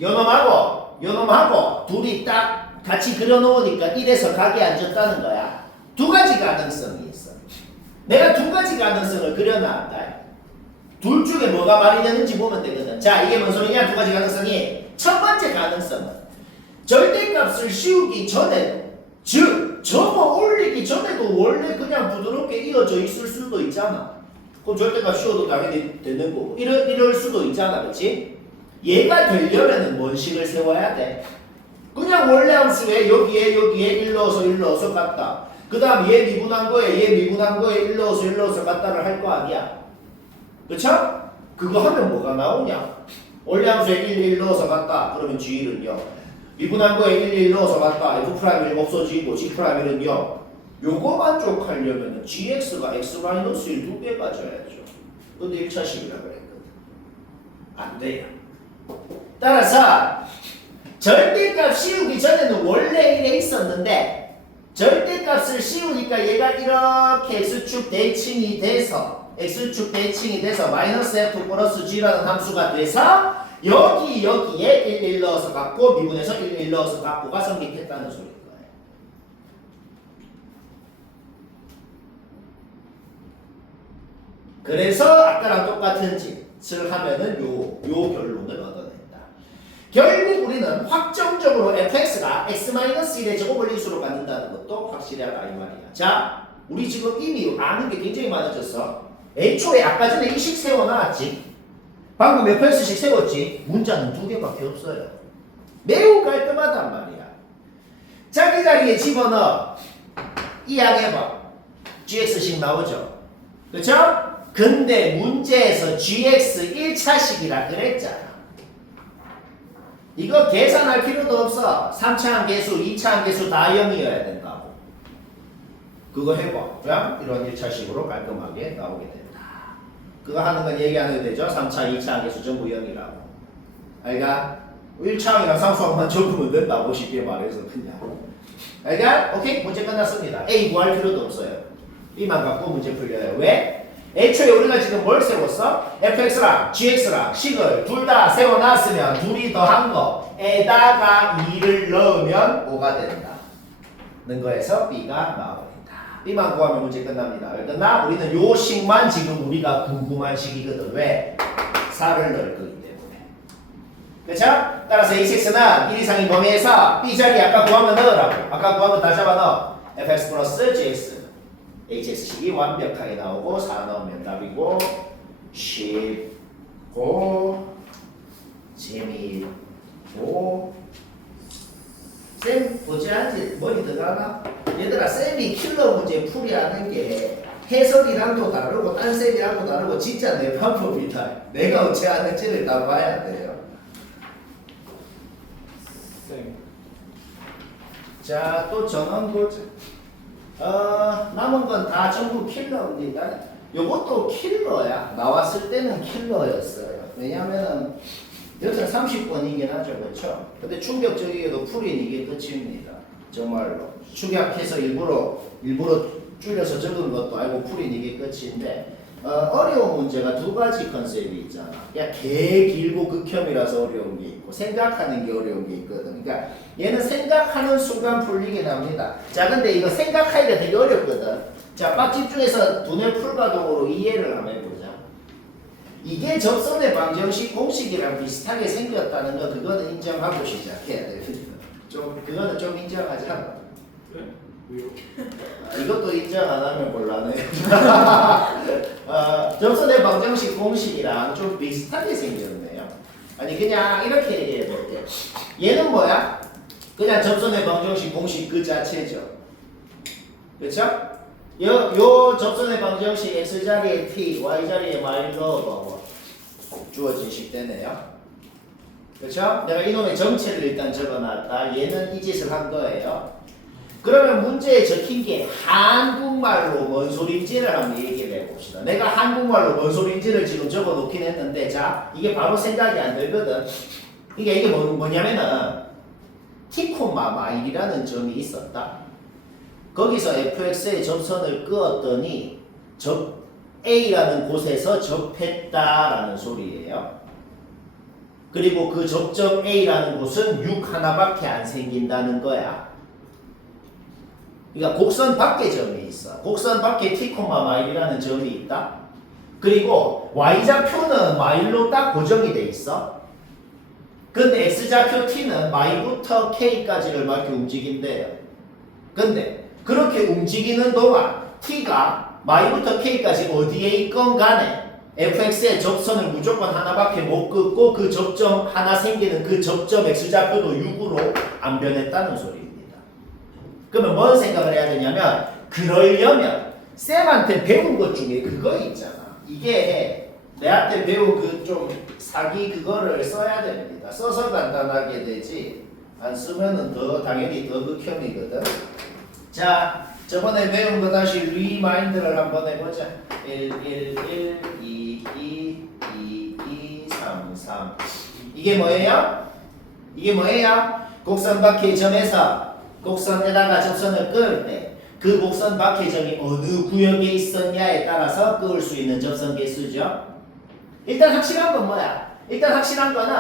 요놈하고 요놈하고 둘이 딱 같이 그려놓으니까 1에서 각이 앉았다는 거야. 두 가지 가능성이 있어. 내가 두 가지 가능성을 그려놨다. 둘 중에 뭐가 말이 되는지 보면 되거든. 자, 이게 뭔 소리냐? 두 가지 가능성이. 첫 번째 가능성은 절대값을 씌우기 전에, 즉 접어 올리기 전에도 원래 그냥 부드럽게 이어져 있을 수도 있잖아. 그럼 절대값 씌워도 당연히 되는 거고 이럴 수도 있잖아. 그렇지? 얘가 되려면 뭔 식을 세워야 돼? 그냥 원래 함수에 여기에 1 넣어서 같다. 그 다음 얘 미분한 거에 1 넣어서 같다를 할 거 아니야. 그쵸? 그거 하면 뭐가 나오냐? 원래 함수에 1 넣어서 같다. 그러면 G1은요. 미분한 거에 1 넣어서 같다. F'1 없어지고 G'1은 0. 요거 만족하려면 GX가 X-1 두 개 가져야죠. 근데 1차식이라 그랬거든. 안 돼요. 따라서 절대값 씌우기 전에는 원래 1에 있었는데 절대값을 씌우니까 얘가 이렇게 X축 대칭이 돼서 마이너스 F 플러스 G라는 함수가 돼서 여기에 1 넣어서 갖고 미분해서 1 넣어서 갖고가 성립했다는 소리인 거예요. 그래서 아까랑 똑같은 짓을 하면은 요 결론을 얻어낸다. 결국 우리는 확정적으로 fx가 x-1의 제곱원리수로 갖는다는 것도 확실하다 이 말이야. 자, 우리 지금 이미 아는 게 굉장히 많아졌어. 애초에 아까 전에 이 식 세워놨지. 방금 fx식 세웠지. 문자는 두 개밖에 없어요. 매우 깔끔하단 말이야. 자기 자리에 집어넣어. 이항해봐. gx식 나오죠. 그쵸? 근데 문제에서 gx 1차식이라 그랬잖아. 이거 계산할 필요도 없어. 3차 함계수, 2차 함계수 다 0이어야 된다고. 그거 해봐. 그냥 이런 1차식으로 깔끔하게 나오게 된다. 그거 하는 건 얘기 안 해도 되죠? 3차, 2차 함계수 전부 0이라고. 알가? 1차항이랑 상수항만 적으면 된다고 쉽게 말해서 그냥. 알가? 오케이? 문제 끝났습니다. A 구할 필요도 없어요. B만 갖고 문제 풀려요. 왜? 애초에 우리가 지금 뭘 세웠어? fx랑 gx랑 식을 둘 다 세워놨으면 둘이 더한 거에다가 2를 넣으면 5가 된다. 는 거에서 B가 나와버린다. B만 구하면 문제 끝납니다. 왜 끝나? 우리는 요 식만 지금 우리가 궁금한 식이거든. 왜? 4를 넣을 거기 때문에. 그쵸? 따라서 HX는 1 이상인 범위에서 B 자리 아까 구하면 넣으라고. 아까 구한 거 다 잡아 넣어. fx 플러스 gx HX식이 완벽하게 나오고 4 넣으면 답이고 쉽고 재미있고 쌤 보지 않지? 머리 들어가나? 얘들아 쌤이 킬러 문제 풀이하는 게 해설이랑도 다르고 딴 쌤이랑도 다르고 진짜 내 방법이다. 내가 어찌 하는지를 다 봐야 돼요. 쌤. 자, 또 전원 보자. 남은 건 다 전부 킬러입니다. 요것도 킬러야. 나왔을 때는 킬러였어요. 왜냐면은 여기서 30번이긴 하죠. 그렇죠? 근데 충격적이게도 풀인 이게 끝입니다. 정말로. 축약해서 일부러 줄여서 적은 것도 알고 풀인 이게 끝인데 어려운 문제가 두 가지 컨셉이 있잖아. 야, 개 길고 극혐이라서 어려운 게 있고 생각하는 게 어려운 게 있거든. 그러니까 얘는 생각하는 순간 풀리긴 합니다. 자, 근데 이거 생각하기가 되게 어렵거든. 자, 빡 집중해서 두뇌 풀가동으로 이해를 한번 해보자. 이게 접선의 방정식 공식이랑 비슷하게 생겼다는 거 그거는 인정하고 시작해야 돼. 그거는 좀 인정하자. 네? 왜요? 이것도 인정 안 하면 곤란해. 접선의 방정식 공식이랑 좀 비슷하게 생겼네요. 아니 그냥 이렇게 얘기해 볼게요. 얘는 뭐야? 그냥 접선의 방정식 공식 그 자체죠. 그렇죠? 요 접선의 방정식 x 자리에 t, y 자리에 y 넣어봐. 주어진 식되네요. 그렇죠? 내가 이놈의 정체를 일단 적어놨다. 얘는 이 짓을 한 거예요. 그러면 문제에 적힌 게 한국말로 뭔 소리인지를 한번 얘기를 해봅시다. 내가 한국말로 뭔 소리인지를 지금 적어놓긴 했는데 자, 이게 바로 생각이 안 들거든. 이게 뭐냐면은 티코마 마일이라는 점이 있었다. 거기서 fx의 접선을 끄었더니 A라는 곳에서 접했다라는 소리예요. 그리고 그 접점 A라는 곳은 6 하나밖에 안 생긴다는 거야. 그러니까 곡선 밖에 점이 있어. 곡선 밖에 t, 마일이라는 점이 있다. 그리고 y좌표는 마일로 딱 고정이 돼 있어. 근데 x좌표 t는 마일부터 k까지를 막 이렇게 움직인대요. 근데 그렇게 움직이는 동안 t가 마일부터 k까지 어디에 있건 간에 fx의 접선을 무조건 하나밖에 못 긋고 그 접점 하나 생기는 그 접점 x좌표도 6으로 안 변했다는 소리입니다. 그러면 뭔 생각을 해야 되냐면 그러려면 쌤한테 배운 것 중에 그거 있잖아. 이게 내한테 배운 그 좀 사기 그거를 써야 됩니다. 써서 간단하게 되지 안 쓰면은 더 당연히 더 극혐이거든. 자, 저번에 배운 거 다시 리마인드를 한번 해보자. 1, 1, 1, 2, 2, 2, 2, 3, 3. 이게 뭐예요? 이게 뭐예요? 곡선 밖의 점에서 곡선에다가 접선을 끄을 때 그 곡선 밖의 점이 어느 구역에 있었냐에 따라서 끄을 수 있는 접선 개수죠. 일단 확실한 건 뭐야? 일단 확실한 거는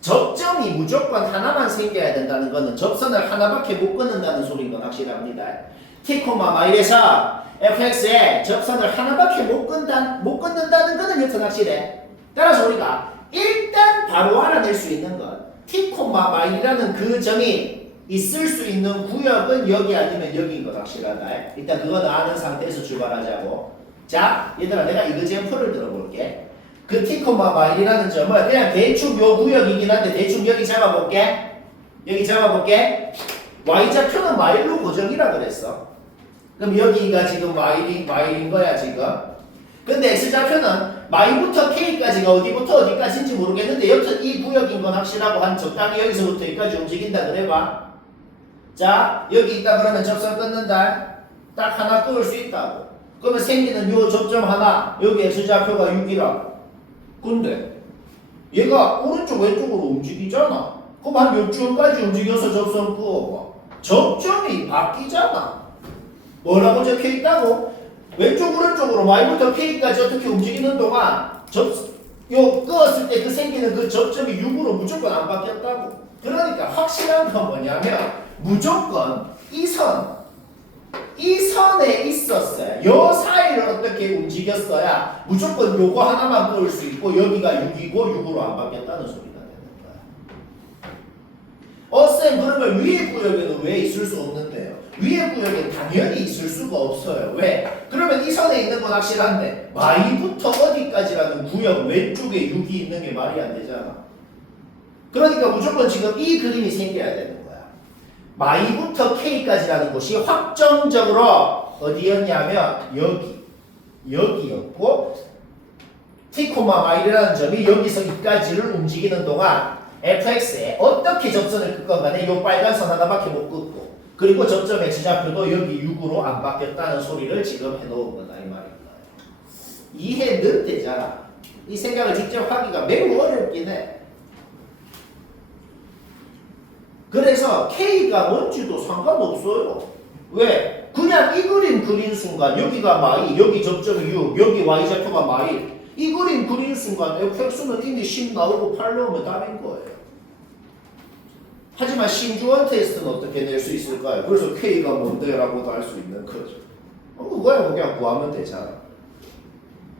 접점이 무조건 하나만 생겨야 된다는 거는 접선을 하나밖에 못 끊는다는 소리인 건 확실합니다. t, 마일에서 fx에 접선을 하나밖에 못 끊는다는 거는 여튼 확실해. 따라서 우리가 일단 바로 알아낼 수 있는 건 t, 마일이라는 그 점이 있을 수 있는 구역은 여기 아니면 여기인 건 확실하다. 일단 그거는 아는 상태에서 출발하자고. 자, 얘들아 내가 이그젠플을 들어볼게. 그 t, 마일이라는 점은 그냥 대충 요 구역이긴 한데 대충 여기 잡아볼게. 여기 잡아볼게. y좌표는 마일로 고정이라 그랬어. 그럼 여기가 지금 마일인 거야 지금. 근데 x좌표는 마일부터 k까지가 어디부터 어디까지인지 모르겠는데 여튼 이 구역인 건 확실하고 한 적당히 여기서부터 여기까지 움직인다 그래봐. 자, 여기 있다 그러면 접선 끊는다. 딱 하나 끊을 수 있다고. 그러면 생기는 요 접점 하나, 여기 x좌표가 6이라. 근데 얘가 오른쪽 왼쪽으로 움직이잖아. 그럼 한 요쯤까지 움직여서 접선 그어봐. 접점이 바뀌잖아. 뭐라고 적혀 있다고? 왼쪽 오른쪽으로 y부터 k까지 어떻게 움직이는 동안 요 끄었을 때 그 생기는 그 접점이 6으로 무조건 안 바뀌었다고. 그러니까 확실한 건 뭐냐면 무조건 이 선에 있었어야 요 사이를 어떻게 움직였어야 무조건 요거 하나만 끄을 수 있고 여기가 6이고 6으로 안 바뀌었다는 소리가 되는 거야. 쌤 그러면 위에 구역에는 왜 있을 수 없는데요? 위에 구역에 당연히 있을 수가 없어요. 왜? 그러면 이 선에 있는 건 확실한데 마이부터 어디까지라는 구역 왼쪽에 6이 있는 게 말이 안 되잖아. 그러니까 무조건 지금 이 그림이 생겨야 되는 거야. 마이부터 K까지라는 곳이 확정적으로 어디였냐면 여기였고 T, 마일이라는 점이 여기서 이까지를 움직이는 동안 fx에 어떻게 접선을 긋건 간에 이 빨간 선 하나밖에 못 긋고 그리고 접점 x좌표도 여기 6으로 안 바뀌었다는 소리를 지금 해놓은 거다 이 말입니다. 이해는 되잖아. 이 생각을 직접 하기가 매우 어렵긴 해. 그래서 K가 뭔지도 상관없어요. 왜? 그냥 이 그림 그린 순간 여기가 마이, 여기 접점이 6, 여기 y좌표가 마이 이 그림 그린 순간 fx는 이미 10 나오고 8 나오면 답인 거예요. 하지만 신주원 테스트는 어떻게 낼 수 있을까요? 그래서 K가 뭔데? 라고도 할 수 있는 거죠. 그거야 그냥 구하면 되잖아.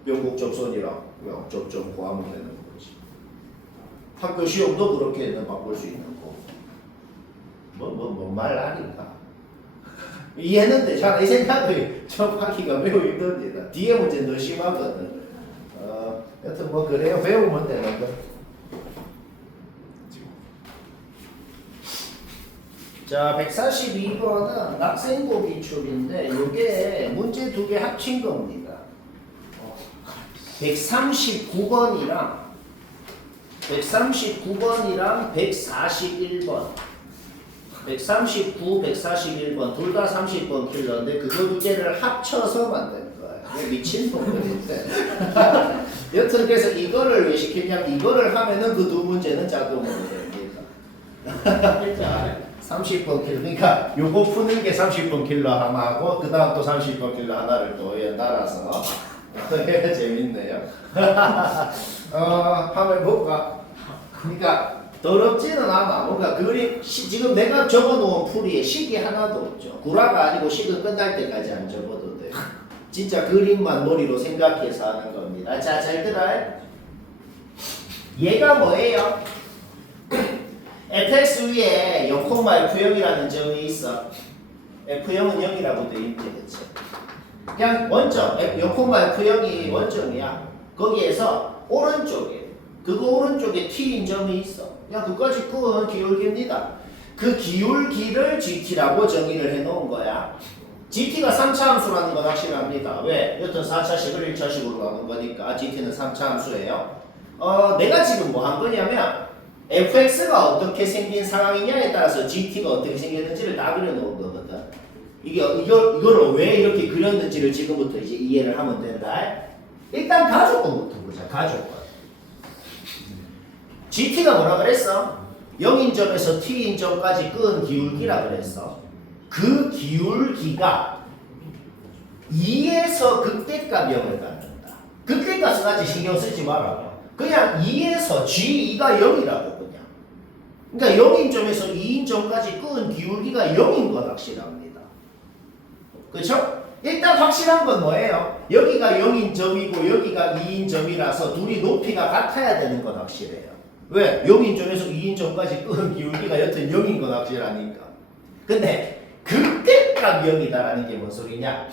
영국 접선이랑 그냥 접점 구하면 되는 거지. 학교 시험도 그렇게는 바꿀 수 있는 거고. 말 아닌가? 이해는 되잖아. 이 생각을 접하기가 매우 힘듭니다. 뒤에 문제는 더 심하거든. 여튼 뭐 그래요. 배우면 되는 거. 자, 142번은 낙생고 기출인데 이게 문제 두 개 합친 겁니다. 139번이랑 141번 139, 141번 둘 다 30번 킬러인데 그거 두 개를 합쳐서 만든 거예요. 미친 놈들인데. 여튼 그래서 이거를 왜 시켰냐면 이거를 하면은 그 두 문제는 자동으로 됩니다. 자, 30번 킬러. 그러니까 요거 푸는 게 30번 킬러 하나고 그 다음 또 30번 킬러 하나를 또 따라서 재밌네요. 한번 볼까? 그러니까 더럽지는 않아. 뭔가 그림 지금 내가 적어놓은 풀이에 식이 하나도 없죠. 구라가 아니고 식은 끝날 때까지 안 적어도 돼. 진짜 그림만 머리로 생각해서 하는 겁니다. 자, 잘 들어요. 얘가 뭐예요? fx 위에 0,F형이라는 점이 있어. F형은 0이라고 돼 있지, 그치? 그냥 원점, 0,F형이 원점이야. 거기에서 오른쪽에, 그거 오른쪽에 T인 점이 있어. 그냥 그까지 끄은 기울기입니다. 그 기울기를 GT라고 정의를 해놓은 거야. GT가 3차 함수라는 건 확실합니다. 왜? 여튼 4차식을 1차식으로 가는 거니까 GT는 3차 함수예요. 내가 지금 뭐 한 거냐면 fx가 어떻게 생긴 상황이냐에 따라서 gt가 어떻게 생겼는지를 다 그려놓은 거거든. 이걸 왜 이렇게 그렸는지를 지금부터 이제 이해를 하면 된다. 일단 가조건부터 보자. 가조건. gt가 뭐라 그랬어? 0인점에서 t인점까지 끈 기울기라 그랬어. 그 기울기가 2에서 극대값0을 갖는다. 극대값은 아직 신경 쓰지 마라. 그냥 2에서 G2가 0이라고 그냥. 그러니까 0인점에서 2인점까지 끈 기울기가 0인 건 확실합니다. 그렇죠? 일단 확실한 건 뭐예요? 여기가 0인점이고 여기가 2인점이라서 둘이 높이가 같아야 되는 건 확실해요. 왜? 0인점에서 2인점까지 끈 기울기가 여튼 0인 건 확실하니까. 근데 극대값 0이다라는 게 뭔 소리냐?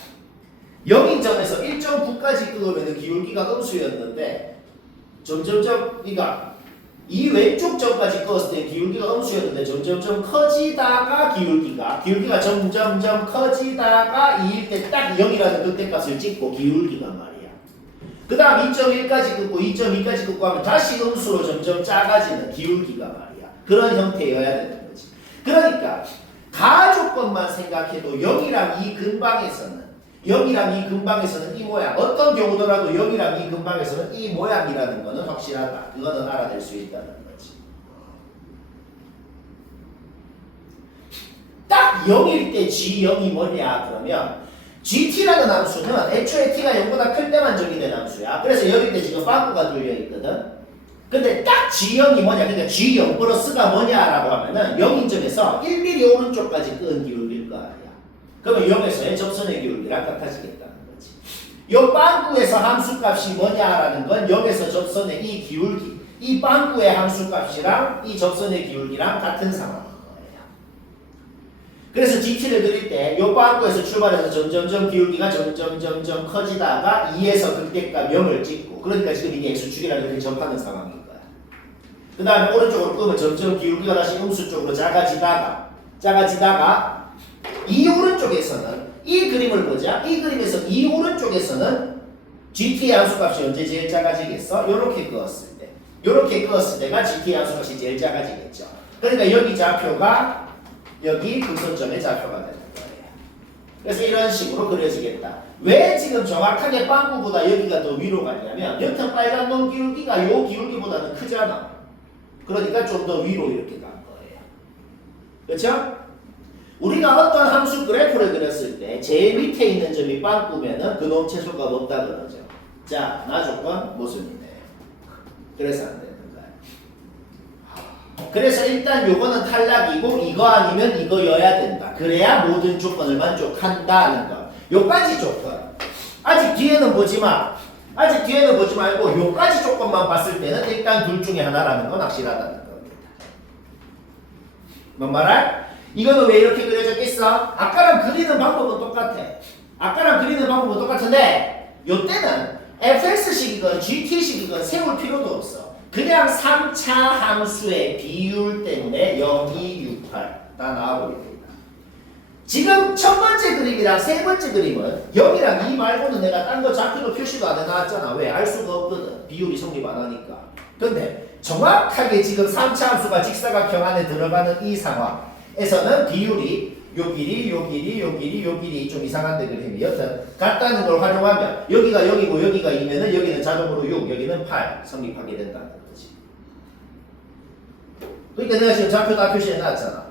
0인점에서 1.9까지 끄면 기울기가 음수였는데 점점점 이 왼쪽 점까지 껐을 때 기울기가 음수였는데 점점점 커지다가 기울기가 점점점 커지다가 2일 때 딱 0이라는 극대값을 찍고 기울기가 말이야. 그 다음 2.1까지 긋고 2.2까지 긋고 하면 다시 음수로 점점 작아지는 기울기가 말이야. 그런 형태여야 되는 거지. 그러니까 가조건만 생각해도 0이랑 이 근방에서는 이 모양, 어떤 경우더라도 0이랑 이 근방에서는 이 모양이라는 거는 확실하다. 그거는 알아낼 수 있다는 거지. 딱 0일 때 G0이 뭐냐 그러면 GT라는 함수는 애초에 T가 0보다 클 때만 정의된 함수야. 그래서 0일 때 지금 빵꾸가 뚫려 있거든. 근데 딱 G0이 뭐냐, 그러니까 G0 플러스가 뭐냐라고 하면은 0인점에서 1mm 오른쪽까지 끈 기울기일 거 아니야. 그러면 0에서의 접선의 기울기랑 같아지겠다는 거지. 이 빵꾸에서 함수값이 뭐냐라는 건 0에서 접선의 이 기울기, 이 빵꾸의 함수값이랑 이 접선의 기울기랑 같은 상황인 거예요. 그래서 GT를 그릴 때 이 빵꾸에서 출발해서 점점점 기울기가 점점점점 커지다가 2에서 극대값 0을 찍고, 그러니까 지금 이게 X축이라는 이렇게 접하는 상황인 거야. 그 다음에 오른쪽으로 끄면 점점 기울기가 다시 음수 쪽으로 작아지다가 이 오른쪽에서는 이 그림을 보자. 이 그림에서 이 오른쪽에서는 GT의 함수값이 언제 제일 작아지겠어? 요렇게 그었을 때가 GT의 함수값이 제일 작아지겠죠. 그러니까 여기 좌표가 여기 극선점의 좌표가 되는 거예요. 그래서 이런 식으로 그려지겠다. 왜 지금 정확하게 빵꾸보다 여기가 더 위로 가냐면 여튼 빨간 놈 기울기가 요 기울기보다는 크잖아. 그러니까 좀 더 위로 이렇게 간 거예요. 그렇죠? 우리가 어떤 함수 그래프를 그렸을 때 제일 밑에 있는 점이 빵꾸면은 그놈 최소값 없다 그러죠. 자, 나 조건 모순이네. 그래서 안 되는 거야. 그래서 일단 요거는 탈락이고 이거 아니면 이거여야 된다. 그래야 모든 조건을 만족한다는 거. 요까지 조건. 아직 뒤에는 보지 말고 요까지 조건만 봤을 때는 일단 둘 중에 하나라는 건 확실하다는 겁니다. 뭔 말할? 이거는 왜 이렇게 그려졌겠어? 아까랑 그리는 방법은 똑같은데 요때는 fx식이건 gt식이건 세울 필요도 없어. 그냥 3차 함수의 비율 때문에 0, 2, 6, 8 다 나와버립니다. 지금 첫 번째 그림이랑 세 번째 그림은 0이랑 2 말고는 내가 딴 거 좌표도 표시도 안 해놨잖아. 왜? 알 수가 없거든. 비율이 성립 안 하니까. 근데 정확하게 지금 3차 함수가 직사각형 안에 들어가는 이 상황에서는 비율이 요 길이 좀 이상한데 그림이 여튼 같다는 걸 활용하면 여기가 0이고 여기가 2면은 여기는 자동으로 6, 여기는 8 성립하게 된다는 거지. 그러니까 내가 지금 좌표 다 표시해놨잖아.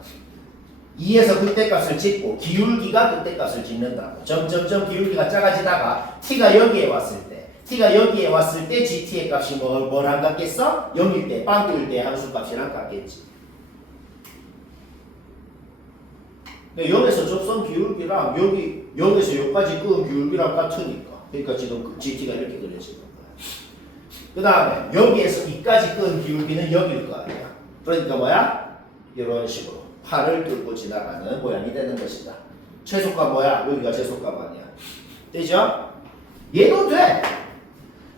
2에서 극대값을 찍고 기울기가 극대값을 찍는다고. 점점점 기울기가 작아지다가 t가 여기에 왔을 때 t가 여기에 왔을 때 gt의 값이 뭐랑 같겠어? 0일 때, 빵꾸일 때 함수 값이랑 같겠지. 0에서 접선 기울기랑 여기 0에서 여기까지 끄은 기울기랑 같으니까. 그러니까 지금 gt가 이렇게 그려지는 거야. 그 다음에 여기에서 2까지 끄은 기울기는 여기일 거 아니야. 그러니까 뭐야? 이런 식으로 팔을 뚫고 지나가는 모양이 되는 것이다. 최소값 뭐야? 여기가 최소값 아니야. 되죠? 얘도 돼.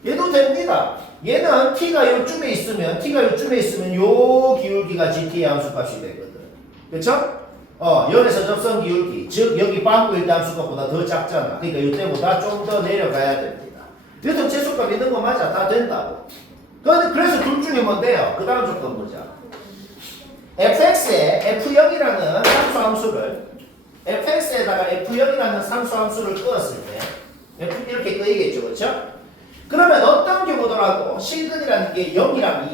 얘도 됩니다. 얘는 t가 요쯤에 있으면 요 기울기가 gt의 함수값이 되거든. 그렇죠? 0에서 접선 기울기, 즉 여기 빵꾸일 때 함수값보다 더 작잖아. 그러니까 이때보다 좀 더 내려가야 됩니다. 여튼 최소값 있는 거 맞아. 다 된다고. 그래서 둘 중에 뭔데요? 그 다음 조건 보자. fx에 f0이라는 fx에다가 f0이라는 상수함수를 끄었을 때 f 이렇게 끄이겠죠. 그렇죠? 그러면 어떤 경우더라도 실근이라는 게 0이랑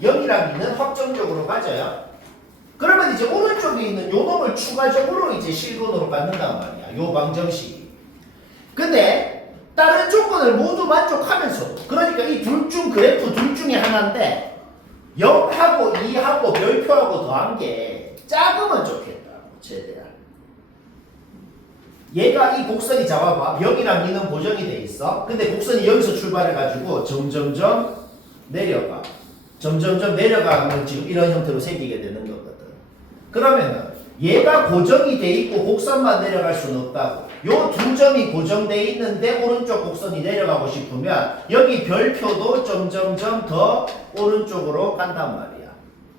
2는 확정적으로 맞아요. 그러면 이제 오른쪽에 있는 요 놈을 추가적으로 이제 실근으로 갖는단 말이야. 요 방정식이. 근데 다른 조건을 모두 만족하면서도, 그러니까 이 그래프 둘 중에 하나인데 0하고 2하고 별표하고 더한 게 작으면 좋겠다고. 최대한. 얘가 이 곡선이 잡아봐. 0이랑 2는 고정이 돼 있어. 근데 곡선이 여기서 출발해가지고 점점점 내려가. 점점점 내려가면 지금 이런 형태로 생기게 되는 거거든. 그러면은 얘가 고정이 돼 있고 곡선만 내려갈 수는 없다고. 요 두 점이 고정돼 있는데 오른쪽 곡선이 내려가고 싶으면 여기 별표도 점점점 더 오른쪽으로 간단 말이야.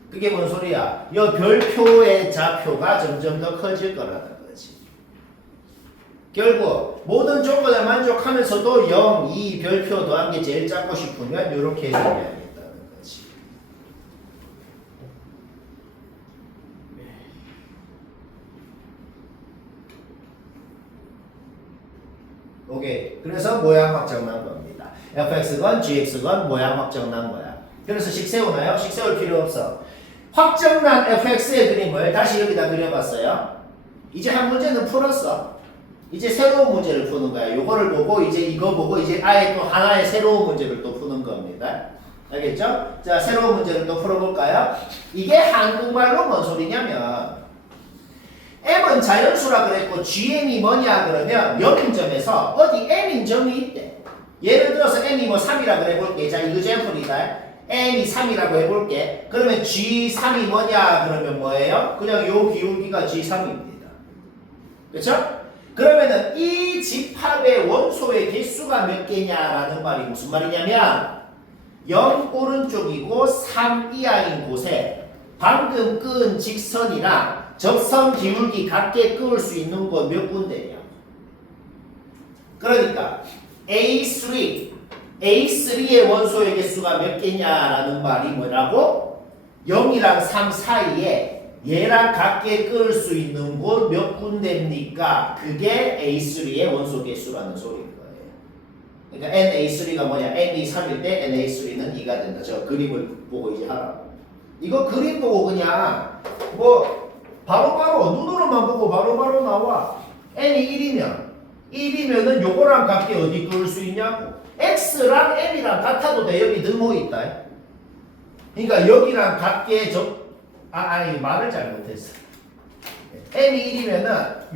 그게 뭔 소리야? 이 별표의 좌표가 점점 더 커질 거라는 거지. 결국 모든 조건을 만족하면서도 0, 2 별표 더한 게 제일 작고 싶으면 이렇게 해석해야겠다는 거지. 오케이. 그래서 모양 확정 난 겁니다. fx건 gx건 모양 확정 난 거야. 그래서 식 세우나요? 식 세울 필요 없어. 확정난 fx의 그림을 다시 여기다 그려봤어요. 이제 한 문제는 풀었어. 이제 새로운 문제를 푸는 거야. 요거를 보고 이제 이거 보고 이제 아예 또 하나의 새로운 문제를 또 푸는 겁니다. 알겠죠? 자, 새로운 문제를 또 풀어볼까요? 이게 한국말로 뭔 소리냐면 m은 자연수라 그랬고 gm이 뭐냐 그러면 0인점에서 어디 m인 점이 있대. 예를 들어서 m이 뭐 3이라 그래볼게. 자, 이거 잼플이다. m이 3이라고 해볼게. 그러면 g3이 뭐냐 그러면 뭐예요? 그냥 요 기울기가 g3입니다. 그렇죠? 그러면은 이 집합의 원소의 개수가 몇 개냐라는 말이 무슨 말이냐면 0 오른쪽이고 3 이하인 곳에 방금 끈 직선이랑 접선 기울기 같게 끄을 수 있는 건 몇 군데냐. 그러니까 A3의 원소의 개수가 몇 개냐라는 말이 뭐라고? 0이랑 3 사이에 얘랑 같게 끄을 수 있는 곳 몇 군데입니까? 그게 A3의 원소 개수라는 소리인 거예요. 그러니까 NA3가 뭐냐? N이 3일 때 NA3는 2가 된다. 저 그림을 보고 이제 하라고. 이거 그림 보고 그냥 뭐 바로바로 눈으로만 보고 바로바로 나와. N이 1이면은 요거랑 같게 어디 끄을 수 있냐고. X랑 M이랑 같아도 돼. 여기 등호 있다. 그러니까 여기랑 같게 아니 말을 잘못했어. M이 1이면은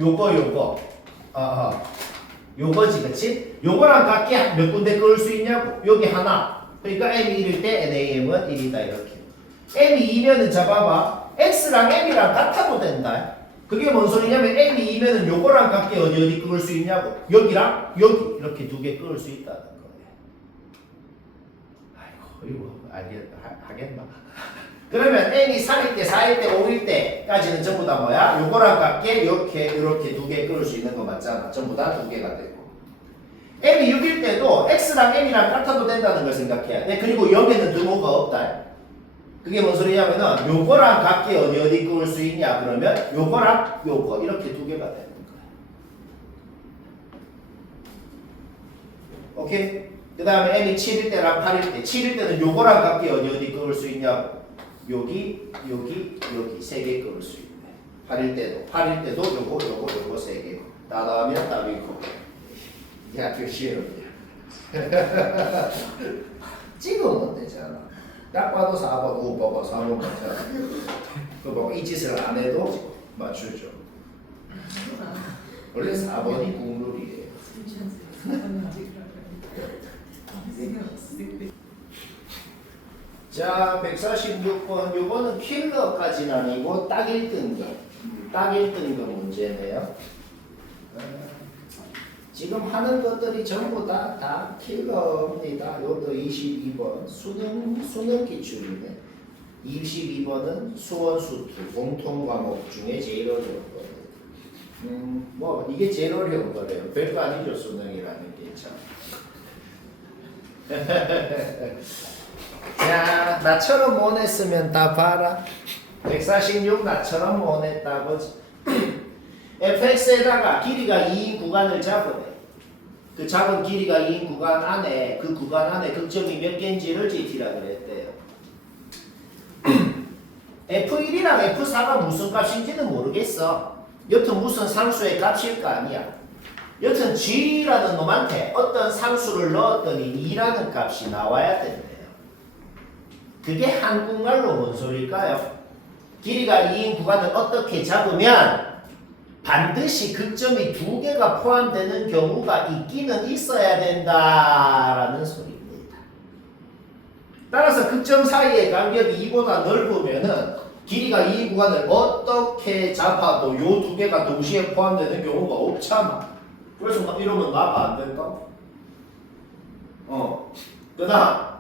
요거지 그치? 요거랑 같게 몇 군데 끄을 수 있냐고. 여기 하나. 그러니까 M이 1일 때 NAM은 1이다 이렇게. M이 2면은 잡아봐. X랑 M이랑 같아도 된다. 그게 뭔 소리냐면 M이 2면은 요거랑 같게 어디 끄을 수 있냐고. 여기랑 여기 이렇게 두 개 끄을 수 있다는 거예요. 아이고 이거 하겠나? 그러면 M이 3일 때, 4일 때, 5일 때까지는 전부 다 뭐야? 요거랑 같게 이렇게 두 개 끄을 수 있는 거 맞잖아. 전부 다 두 개가 되고. M이 6일 때도 X랑 M이랑 같아도 된다는 걸 생각해야 돼. 그리고 여기는 등호가 없다. 그게 뭔 소리냐면은 요거랑 같게 어디 끄을 수 있냐 그러면 요거랑 요거 이렇게 두 개가 되는 거야. 오케이? 그 다음에 M이 7일 때랑 8일 때 7일 때는 요거랑 같게 어디 끄을 수 있냐고. 여기 세 개 끄을 수 있네. 8일 때도 요거 세 개. 다 나오면 답이고. 대학교 시험이야. 찍으면 되잖아. 딱 봐도 4번, 5번, 4번 맞잖아. 그 뭐 이 짓을 안 해도 맞추죠. 원래 4번이 국룰이에요. 자, 146번. 요거는 킬러까지는 아니고 딱 1등급. 딱 1등급 문제네요. 지금 하는 것들이 전부 다 킬러입니다. 요것도 22번. 수능 기출이네. 22번은 수원수투 공통 과목 중에 제일 어려운 거예요. 뭐 이게 제일 어려운 거래요. 별거 아니죠, 수능이라는 게 참. 자, 나처럼 못 했으면 다 봐라. 146 나처럼 못 했다고. fx에다가 길이가 2인 구간을 잡으래. 그 잡은 길이가 2인 구간 안에 그 구간 안에 극점이 몇 개인지를 GT라 그랬대요. F1이랑 F4가 무슨 값인지는 모르겠어. 여튼 무슨 상수의 값일 거 아니야. 여튼 G라는 놈한테 어떤 상수를 넣었더니 2라는 값이 나와야 된대요. 그게 한국말로 뭔 소리일까요? 길이가 2인 구간을 어떻게 잡으면 반드시 극점이 2개가 포함되는 경우가 있기는 있어야 된다라는 소리입니다. 따라서 극점 사이의 간격이 2보다 넓으면은 길이가 2인 구간을 어떻게 잡아도 요 2개가 동시에 포함되는 경우가 없잖아. 그래서 막 이러면 나가 안 된다. 그 다음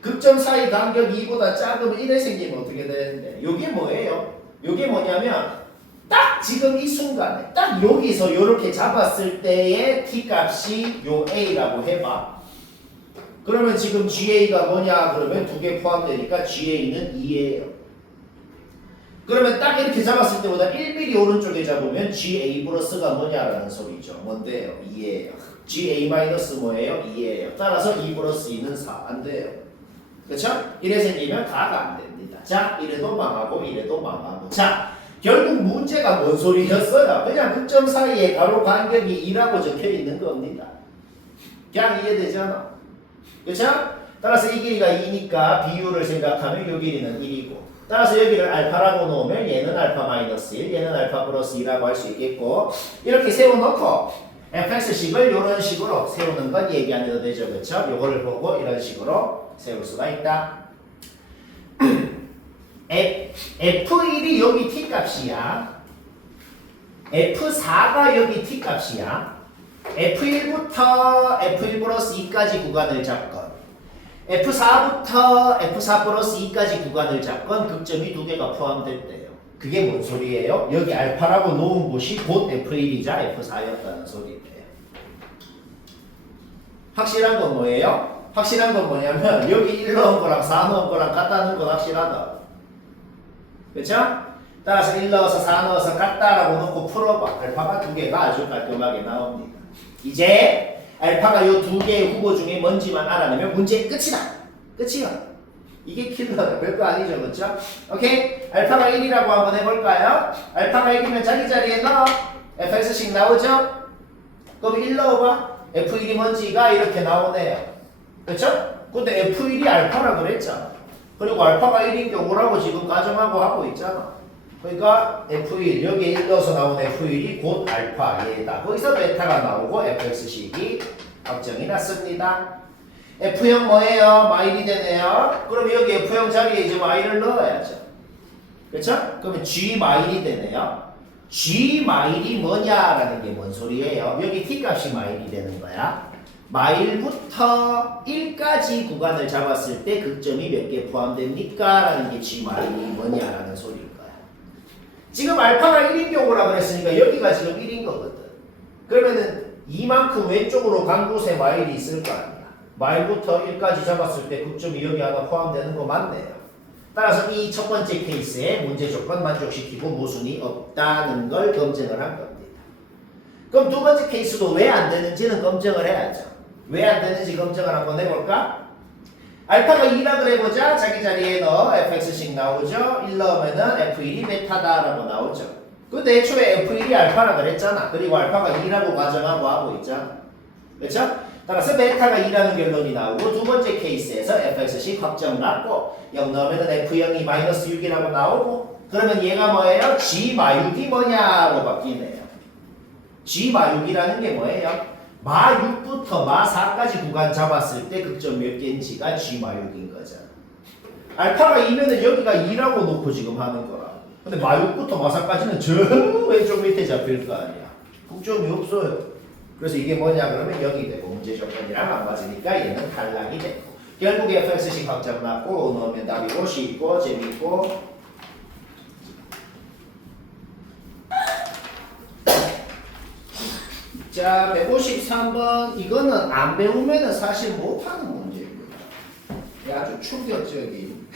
극점 사이 간격이 2보다 작으면 이래 생기면 어떻게 되는데 요게 뭐예요? 요게 뭐냐면 딱 지금 이 순간에 딱 여기서 요렇게 잡았을 때의 t값이 요 a라고 해봐. 그러면 지금 GA가 뭐냐? 그러면 2개 포함되니까 GA는 2예요. 그러면 딱 이렇게 잡았을 때보다 1mm 오른쪽에 잡으면 GA 플러스가 뭐냐라는 소리죠. 뭔데요? 2예요. GA 마이너스 뭐예요? 2예요. 따라서 2 플러스 2는 4. 안 돼요. 그렇죠? 이래 생기면 가가 안 됩니다. 자, 이래도 망하고 이래도 망하고. 자, 결국 문제가 뭔 소리였어요? 그냥 극점 사이에 가로 간격이 2라고 적혀 있는 겁니다. 그냥 이해되잖아. 그렇죠? 따라서 이 길이가 2니까 비율을 생각하면 이 길이는 1이고 따라서 여기를 알파라고 놓으면 얘는 알파 마이너스 1, 얘는 알파 플러스 2라고 할 수 있겠고 이렇게 세워놓고 fx식을 이런 식으로 세우는 건 얘기 안 해도 되죠. 그렇죠? 요거를 보고 이런 식으로 세울 수가 있다. F1이 여기 t값이야. F4가 여기 t값이야. F1부터 F1 플러스 2까지 구간을 잡건 F4부터 F4 플러스 2까지 구간을 잡건 극점이 2개가 포함됐대요. 그게 뭔 소리예요? 여기 알파라고 놓은 곳이 곧 F1이자 F4였다는 소리예요. 확실한 건 뭐예요? 확실한 건 뭐냐면 여기 1 넣은 거랑 4 넣은 거랑 같다는 건 확실하다. 그렇죠? 따라서 1 넣어서 4 넣어서 같다라고 놓고 풀어봐. 알파가 2개가 아주 깔끔하게 나옵니다. 이제 알파가 요 2개의 후보 중에 뭔지만 알아내면 문제 끝이다. 끝이야. 이게 킬러야. 별거 아니죠. 그렇죠? 오케이? 알파가 1이라고 한번 해볼까요? 알파가 1이면 자기 자리에 넣어. fx씩 나오죠? 그럼 1 넣어봐. f1이 뭔지가 이렇게 나오네요. 그렇죠? 근데 f1이 알파라 그랬잖아. 그리고 알파가 1인 경우라고 지금 가정하고 하고 있잖아. 그러니까 F1, 여기에 1 넣어서 나온 F1이 곧 알파 얘다. 거기서 베타가 나오고 fx식이 확정이 났습니다. F형 뭐예요? 마일이 되네요. 그럼 여기 F형 자리에 이제 마일을 넣어야죠. 그렇죠? 그러면 G 마일이 되네요. G 마일이 뭐냐라는 게 뭔 소리예요? 여기 t값이 마일이 되는 거야. 마일부터 1까지 구간을 잡았을 때 극점이 몇 개 포함됩니까? 라는 게 G 마일이 뭐냐라는 소리일 거야. 지금 알파가 1인 경우라 그랬으니까 여기가 지금 1인 거거든. 그러면은 이만큼 왼쪽으로 간 곳에 마일이 있을 거 아니야. 마일부터 1까지 잡았을 때 극점이 여기 하나 포함되는 거 맞네요. 따라서 이 첫 번째 케이스에 문제 조건 만족시키고 모순이 없다는 걸 검증을 한 겁니다. 그럼 두 번째 케이스도 왜 안 되는지는 검증을 해야죠. 왜 안 되는지 검증을 한번 해볼까? 알파가 2라 그래보자. 자기 자리에 넣어 fx씩 나오죠. 1 넣으면은 f1이 베타다라고 나오죠. 근데 애초에 f1이 알파라 그랬잖아. 그리고 알파가 2라고 가정하고 하고 있잖아. 그렇죠? 따라서 베타가 2라는 결론이 나오고 두 번째 케이스에서 fx식 확정 났고 0 넣으면 f0이 마이너스 6이라고 나오고 그러면 얘가 뭐예요? g 마육이 뭐냐로 바뀌네요. g 마육이라는 게 뭐예요? 마 6부터 마 4까지 구간 잡았을 때 극점 몇 개인지가 g 마육인 거잖아. 알파가 2면은 여기가 2라고 놓고 지금 하는 거라. 근데 마 6부터 마 4까지는 저 왼쪽 밑에 잡힐 거 아니야. 극점이 없어요. 그래서 이게 뭐냐 그러면 여기 되고 문제 조건이랑 안 맞으니까 얘는 탈락이 되고 결국에 fx식 확정 났고 넣으면 답이고 쉽고 재밌고 자 153번 이거는 안 배우면은 사실 못하는 문제입니다. 아주 충격적인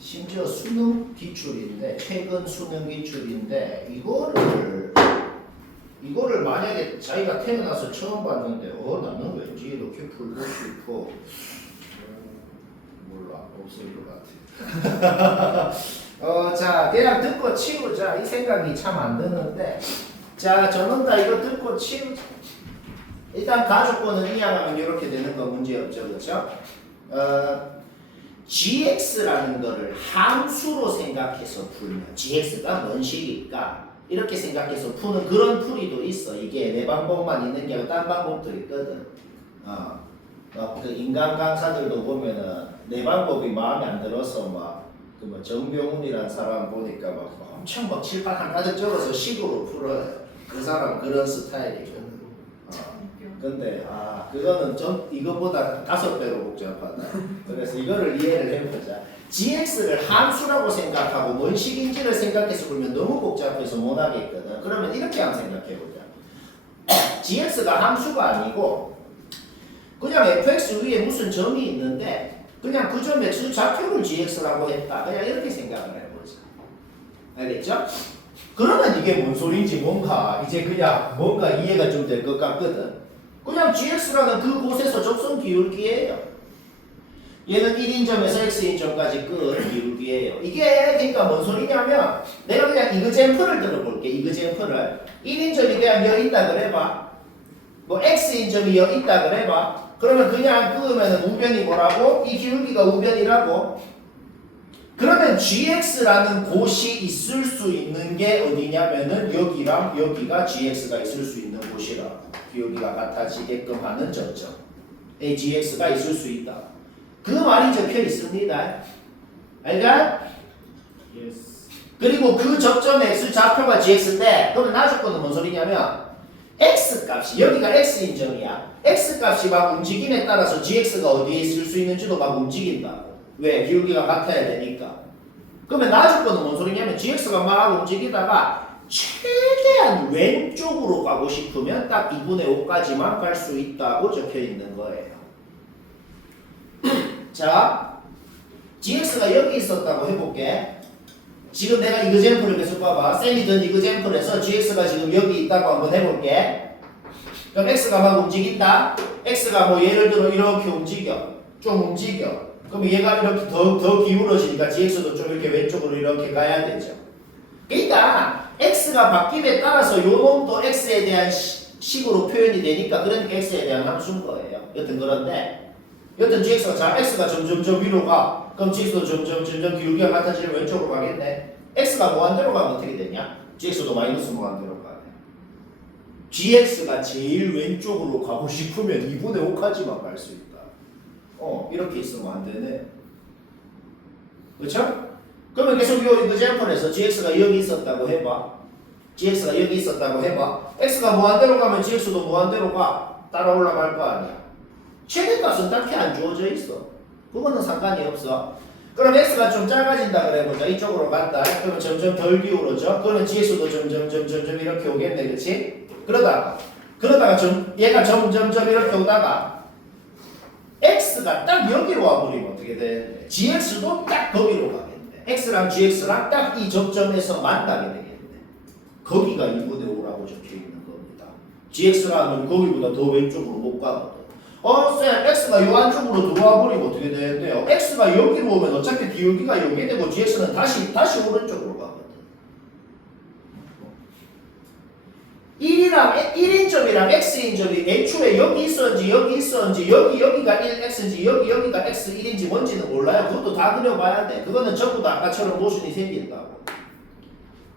심지어 수능 기출인데 최근 수능 기출인데 이거를 만약에 자기가 태어나서 처음 봤는데 나는 왠지 이렇게 풀고 싶어 몰라 없을 것 같아. 자 그냥 듣고 치우자 이 생각이 참 안 드는데 자 저는 다 이거 듣고 치우자. 일단 가족권은 이양하면 이렇게 되는 거 문제없죠 그렇죠? gx라는 거를 함수로 생각해서 풀면 gx가 뭔 식일까? 이렇게 생각해서 푸는 그런 풀이도 있어. 이게 내 방법만 있는 게 아니라 딴 방법도 있거든. 그 인간 강사들도 보면은 내 방법이 마음에 안 들어서 뭐 정병훈이라는 사람 보니까 엄청 칠판 한 가득 적어서 식으로 풀어요. 그 사람 그런 스타일이거든. 근데 그거는 좀 이거보다 5배로 복잡하다. 그래서 이거를 이해를 해보자. gx를 함수라고 생각하고 뭔 식인지를 생각해서 보면 너무 복잡해서 못 하겠거든. 그러면 이렇게 한번 생각해보자. gx가 함수가 아니고 그냥 fx 위에 무슨 점이 있는데 그냥 그 점의 좌표를 gx라고 했다. 그냥 이렇게 생각을 해보자. 알겠죠? 그러면 이게 뭔 소리인지 이제 그냥 뭔가 이해가 좀 될 것 같거든. 그냥 gx라는 그 곳에서 접선 기울기예요. 얘는 1인점에서 x인점까지 끝 기울기예요. 이게 그러니까 뭔 소리냐면 내가 그냥 이그젠플을 들어볼게. 이그젠플을 1인점이 그냥 여 있다 그래봐. 뭐 x인점이 여 있다 그래봐. 그러면 그냥 그으면 우변이 뭐라고? 이 기울기가 우변이라고. 그러면 gx라는 곳이 있을 수 있는 게 어디냐면은 여기랑 여기가 gx가 있을 수 있는 곳이라고. 기울기가 같아지게끔 하는 점점. gx가 있을 수 있다. 그 말이 적혀 있습니다. 알죠? Yes. 그리고 그 접점의 x 좌표가 gx인데 그러면 나조건은 뭔 소리냐면 x 값이 여기가 x인 점이야. x 값이 막 움직임에 따라서 gx가 어디에 있을 수 있는지도 막 움직인다고. 왜? 기울기가 같아야 되니까. 그러면 나조건은 뭔 소리냐면 gx가 막 움직이다가 최대한 왼쪽으로 가고 싶으면 딱 2분의 5까지만 갈 수 있다고 적혀 있는 거예요. 자, gx가 여기 있었다고 해볼게. 지금 내가 이그젠플을 계속 봐봐. 쌤이 든 이그젠플에서 gx가 지금 여기 있다고 한번 해볼게. 그럼 x가 막 움직인다. x가 뭐 예를 들어 이렇게 움직여. 좀 움직여. 그럼 얘가 이렇게 더 기울어지니까 gx도 좀 이렇게 왼쪽으로 이렇게 가야 되죠. 그러니까 x가 바뀜에 따라서 요 놈도 x에 대한 식으로 표현이 되니까 그러니까 x에 대한 함수인 거예요. 여튼 그런데 여튼 x가 점점 위로 가. 그럼 gx도 점점 기울기가 같아지면 왼쪽으로 가겠네. x가 무한대로 가면 어떻게 되냐? gx도 마이너스 무한대로 가네. gx가 제일 왼쪽으로 가고 싶으면 2분의 5까지만 갈 수 있다. 이렇게 있으면 안 되네. 그렇죠? 그러면 계속 요 이그젠플에서 gx가 여기 있었다고 해봐. gx가 여기 있었다고 해봐. x가 무한대로 가면 gx도 무한대로 가. 따라 올라갈 거 아니야. 최대값은 딱히 안 주어져 있어. 그거는 상관이 없어. 그럼 x가 좀 작아진다 그래보자. 이쪽으로 갔다. 그러면 점점 덜 기울어져. 그러면 gx도 점점 이렇게 오겠네. 그치? 그러다가 얘가 점점 이렇게 오다가 x가 딱 여기로 와버리면 어떻게 되는데? gx도 딱 거기로 가겠네. x랑 gx랑 딱 이 접점에서 만나게 되겠네. 거기가 2분의 5라고 적혀있는 겁니다. gx라는 거기보다 더 왼쪽으로 못 가거든. 쌤, x가 요 안쪽으로 들어와 버리면 어떻게 되는데요? x가 여기로 오면 어차피 기울기가 여기 되고 gx는 다시 오른쪽으로 가거든. 1이 1인점이랑 x인점이 애초에 여기 있었는지 여기 있었는지 여기가 1x인지 여기가 x1인지 뭔지는 몰라요. 그것도 다 그려봐야 돼. 그거는 전부 다 아까처럼 모순이 생긴다고.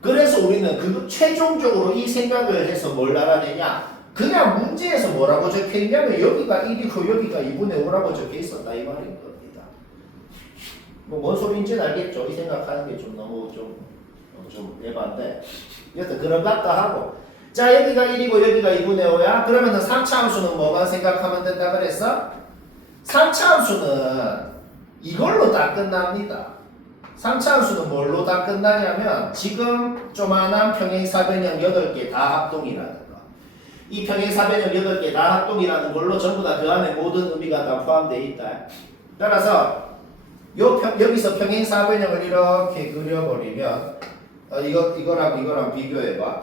그래서 우리는 그 최종적으로 이 생각을 해서 뭘 알아내냐? 그냥 문제에서 뭐라고 적혀있냐면 여기가 1이고 여기가 2분의 5라고 적혀있었다 이 말인 겁니다. 뭐 뭔 소리인지는 알겠죠? 이 생각하는 게 좀 너무 좀 에반데 여튼 그런 같다 하고 자 여기가 1이고 여기가 2분의 5야? 그러면은 3차 함수는 뭐만 생각하면 된다 그랬어? 3차 함수는 이걸로 다 끝납니다. 3차 함수는 뭘로 다 끝나냐면 지금 조만한 평행사변형 8개 다 합동이라는 거. 이 평행사변형 8개 다 합동이라는 걸로 전부 다 그 안에 모든 의미가 다 포함되어 있다. 따라서 여기서 평행사변형을 이렇게 그려버리면 이거랑 비교해봐.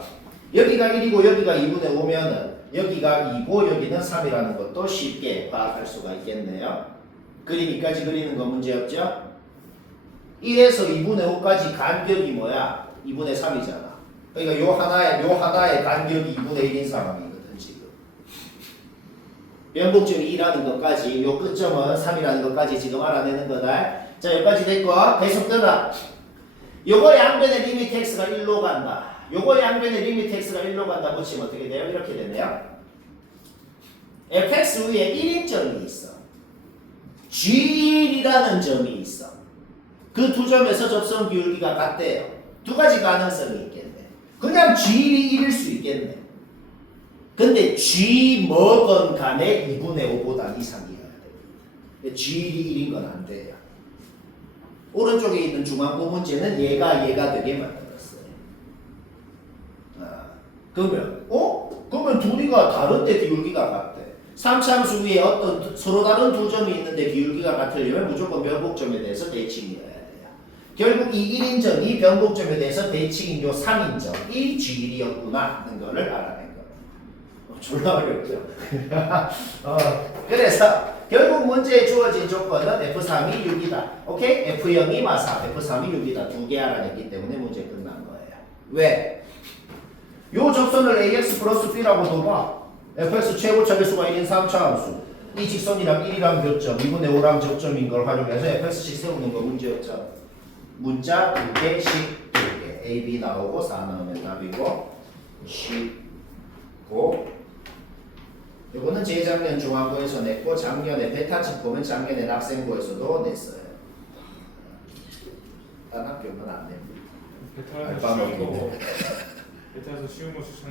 여기가 1이고 여기가 2분의 5면은 여기가 2고 여기는 3이라는 것도 쉽게 파악할 수가 있겠네요. 그림 이까지 그리는 거 문제없죠? 1에서 2분의 5까지 간격이 뭐야? 2분의 3이잖아. 그러니까 요 하나의 간격이 2분의 1인 상황이거든 지금. 변곡점이 2라는 것까지 요 끝점은 3이라는 것까지 지금 알아내는 거다. 자 여기까지 됐고 계속 들어. 요거 양변의 리미트 x가 1로 간다. 요거 양변의 리미트 x가 1로 간다 붙이면 어떻게 돼요? 이렇게 되네요. fx 위에 1인점이 있어. g1이라는 점이 있어. 그 두 점에서 접선 기울기가 같대요. 두 가지 가능성이 있겠네. 그냥 g1이 1일 수 있겠네. 근데 g 뭐건 간에 2분의 5보다 이상이어야 됩니다. g1이 1인 건 안 돼요. 오른쪽에 있는 중앙고 문제는 얘가 되게 만들었어요. 그러면 둘이가 다른데 기울기가 같대. 3차함수 위에 어떤 서로 다른 두 점이 있는데 기울기가 같으려면 무조건 변곡점에 대해서 대칭이어야 돼요. 결국 이 1인점이 변곡점에 대해서 대칭인 요 3인점이 G1이었구나 하는 거를 알아낸 거예요. 졸라 어렵죠? 그래서 결국 문제에 주어진 조건은 F3이 6이다. 오케이? F0이 마사, F3이 6이다. 두 개 알아냈기 때문에 문제 끝난 거예요. 왜? 요 접선을 AX 플러스 B라고 둬봐. fx 최고 차배수가 1인 3차 함수. 이 직선이랑 1이랑 교점, 2분의 5랑 접점인 걸 활용해서 fx씩 세우는 거 문제였죠. 문자 2개, 식 2개. A, B 나오고 4 나오면 답이고 19. 이거는 재작년 중앙고에서 냈고 작년에 베타책 보면 작년에 학생고에서도 냈어요. 딴 학교는 안 냅니다. 베타에서 쉬운 거 추천.